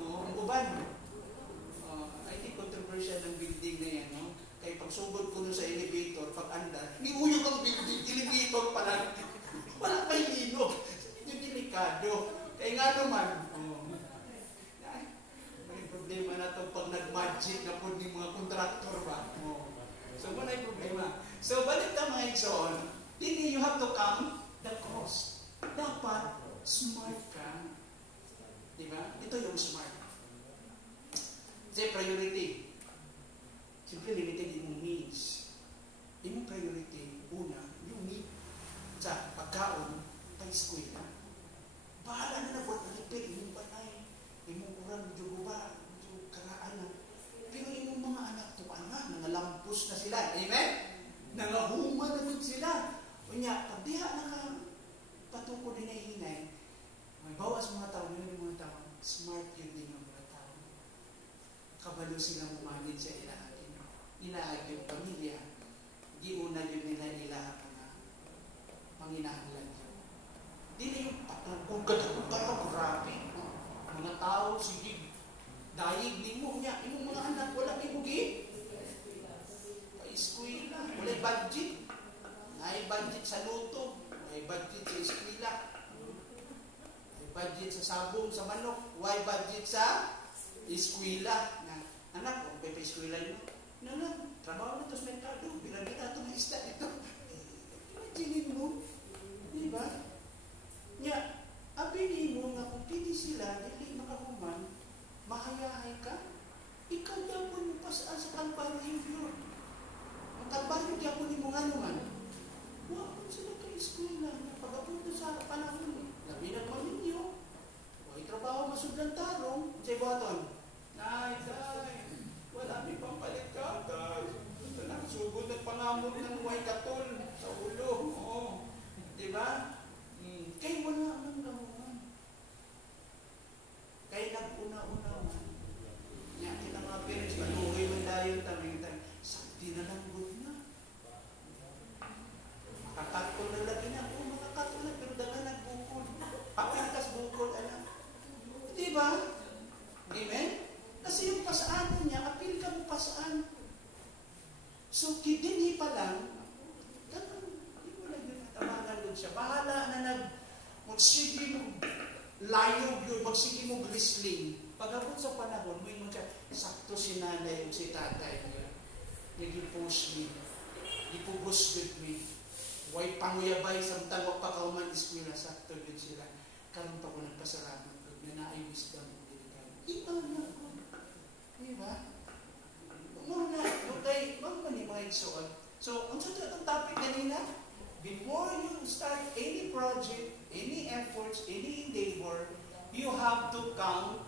Ang uban. Controversial ng building na yan, no? Kaya pagsugod ko sa elevator, pag-andar, niuyog ang building, elevator pa lang. Wala pa yung inog. Yung delikado. Kaya nga naman, may problema na ito pag nag-magic na po ng mga kontraktor ba? So, wala yung problema. So, balik na mga igsoon, you have to count the cost. Dapat, smart ka. Diba? Ito yung smart. Say, priority. Siyempre, limited yung needs. Yung priority, una, yung need sa pagkaon, pa-eskwela. Bahala na na buat nalipid, yung panay, yung kurang, yung guba, yung karaan na. Pero yung mga anak to, nangalampos na sila. Amen? Nangahuma na sila. Kunya, pag diha na ka, patuko din na hinay, may bawas mga tao, yun yung mga tao, smart yun din yung mga tao. kabalo sila mumanid sa ilaagin. Ilaag yung pamilya, di una yun nila ilaag na manginahanglan yun. Dili yung patungkod ka grabe. Mga tao, sige, dahig ni mo niya, yung mga anak, wala may bugi. Pa-eskwela, wala budget. May budget sa luto, may budget sa eskwela, may budget sa sabong, sa manok, may budget sa eskwela. Anak, kung may pa-eskwela nyo, trabaho na ito sa merkado, bilang kita ito na isda ito. Imaginin mo, di ba? Nya, abinin mo nga kung pili sila, dili makahuman, makayahay ka, ikaw daw po yung pasaan sa kalbaryo yun. Ang kalbaryo diya po ni mo nga naman, huwag mo sila ka-eskwela, pag-apunto sa panahon, labi na pa ninyo, huwag trabaho masudlan tarong, say buhaton, nay, wala may pampalit ka, ito na, sugod at pangamot ng huwag katol sa ulo, oo, di ba? Kaya wala ang gamuhan. Kaya nag-una-una man. Yan, kita mga parents, maluhay man dayon taming tayo. Sakti na lang good na. Makakatol na lagi na. Oo, makakatol na, pero daga nagbukol. Papitas bukol, alam. Di ba? Amen? Kasi yung pasaan niya, apil ka mo pasaan. So, kidinhi pa lang, ganun, hindi mo lang yun natamangan doon siya. Bahala na magsige mo, layo yun, magsige mo grisling. Pag-abot sa panahon, may mo siya, sakto si nanay o si tatay niya. Nag-impose me, ipugos with me. Way panguyabay, samtang wag pa kauman eskwela, sakto yun sila. Karoon pa ko nagpasalamat ko, na naayos ka mo. Ito na ako. Diba? Muna, okay, magmani mga igsoon. So, ang sa itong topic kanina, before you start any project, any efforts, any endeavor, you have to count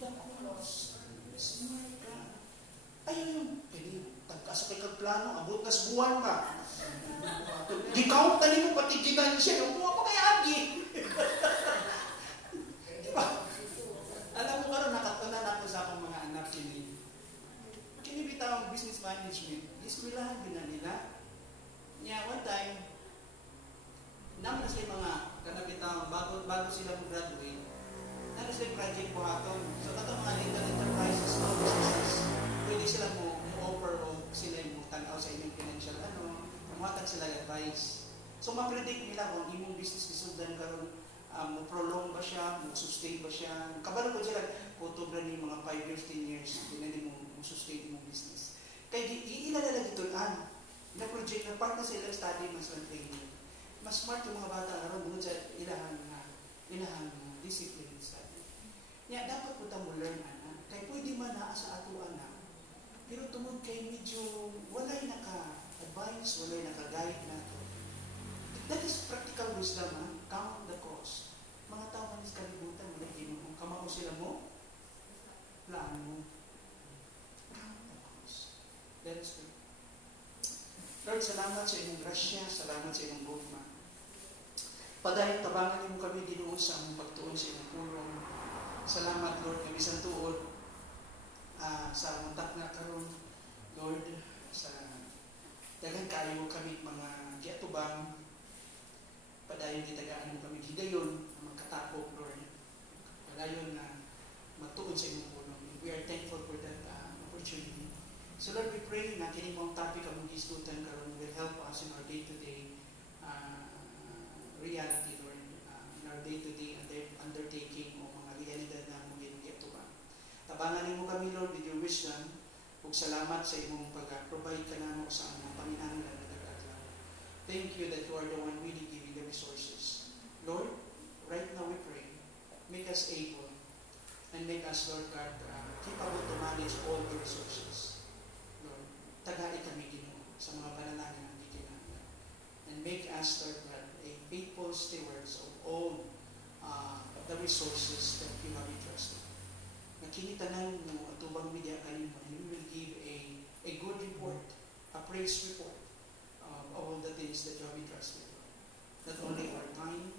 the cost. Smart ka. Ayun, tagkasa kay kagplano, abot na buwan ka. Di-count na mo pati ginansya, yung buwan pa kay Agi. Diba? Alam mo karon nakatunan ako sa akong mga anak kinibitaw ang business management. Iskwilahan din na nila. Niya, one time, naman sila mga kanabitang bago sila mag-graduate, naman sila project buhaton. So, ito mga little enterprises, small businesses, pwede sila mo-offer o sila yung tanaw sa inyong financial mamuhatag sila advice. So, ma-predict nila kung imong business isundan karon mo-prolong ba siya, mo-sustain ba siya. Kabalo ko sila, putog na ni mga 5 years, 10 years, hindi mo sustain imong business. Kaya iilala lang ito, na project na part na sa ilang study, mas lang training. Mas smart yung mga bata aron bunod sa ilahang discipline study. Kaya dapat po mo learn, anak. Kaya pwede man naa sa ato anak. Pero tungod kay medyo walay naka-advise, walay naka-guide na ito. That is practical wisdom, count the cost. Mga tao kanis kalibutan, malagin mo. Kung kamao sila mo, plano mo. Count the cost. Let us pray. Lord, salamat sa inyong grasya, salamat sa inyong gugma. Padayang tabangan mo kami dinuon sa among pagtuon sa inyong pulong. Salamat, Lord, kami sa tuod sa muntak na karon, Lord, sa daghang kayo kami mga giatubang, padayon gitagaan mo kami higayon na magkatapok, Lord. Padayon na magtuon sa inyong pulong. We are thankful for that opportunity. So Lord, we pray na kini mo ang topic ang gisgutan karon will help us in our day-to-day reality, Lord, in our day-to-day undertaking o mga realidad na mong ginugito ba. Tabangan mo kami, Lord, with your wisdom, ug salamat sa imong pag-provide ka namo sa among panginahanglan na dagatlan. Thank you that you are the one really giving the resources. Lord, right now we pray, make us able and make us, Lord God, capable to manage all the resources. Tagai kami Ginoo sa mga panalangin ng gikinahanglan. And make us, Lord God, a faithful stewards of all the resources that you have entrusted. Nakinitanan mo at tubang media kayo mo, and we will give a good report, a praise report of all the things that you have entrusted. Not only our time,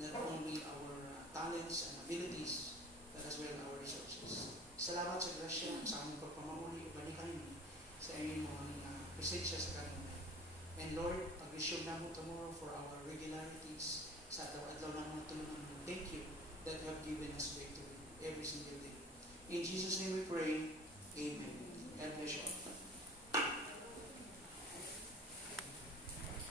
not only our talents and abilities, but as well our resources. Salamat sa grasya sa presensya sa kanunay. And Lord, pag-resume na mo tomorrow for our regularities sa adlaw na mga tulungan mo. Thank you that you have given us victory every single day. In Jesus' name we pray. Amen. God bless you.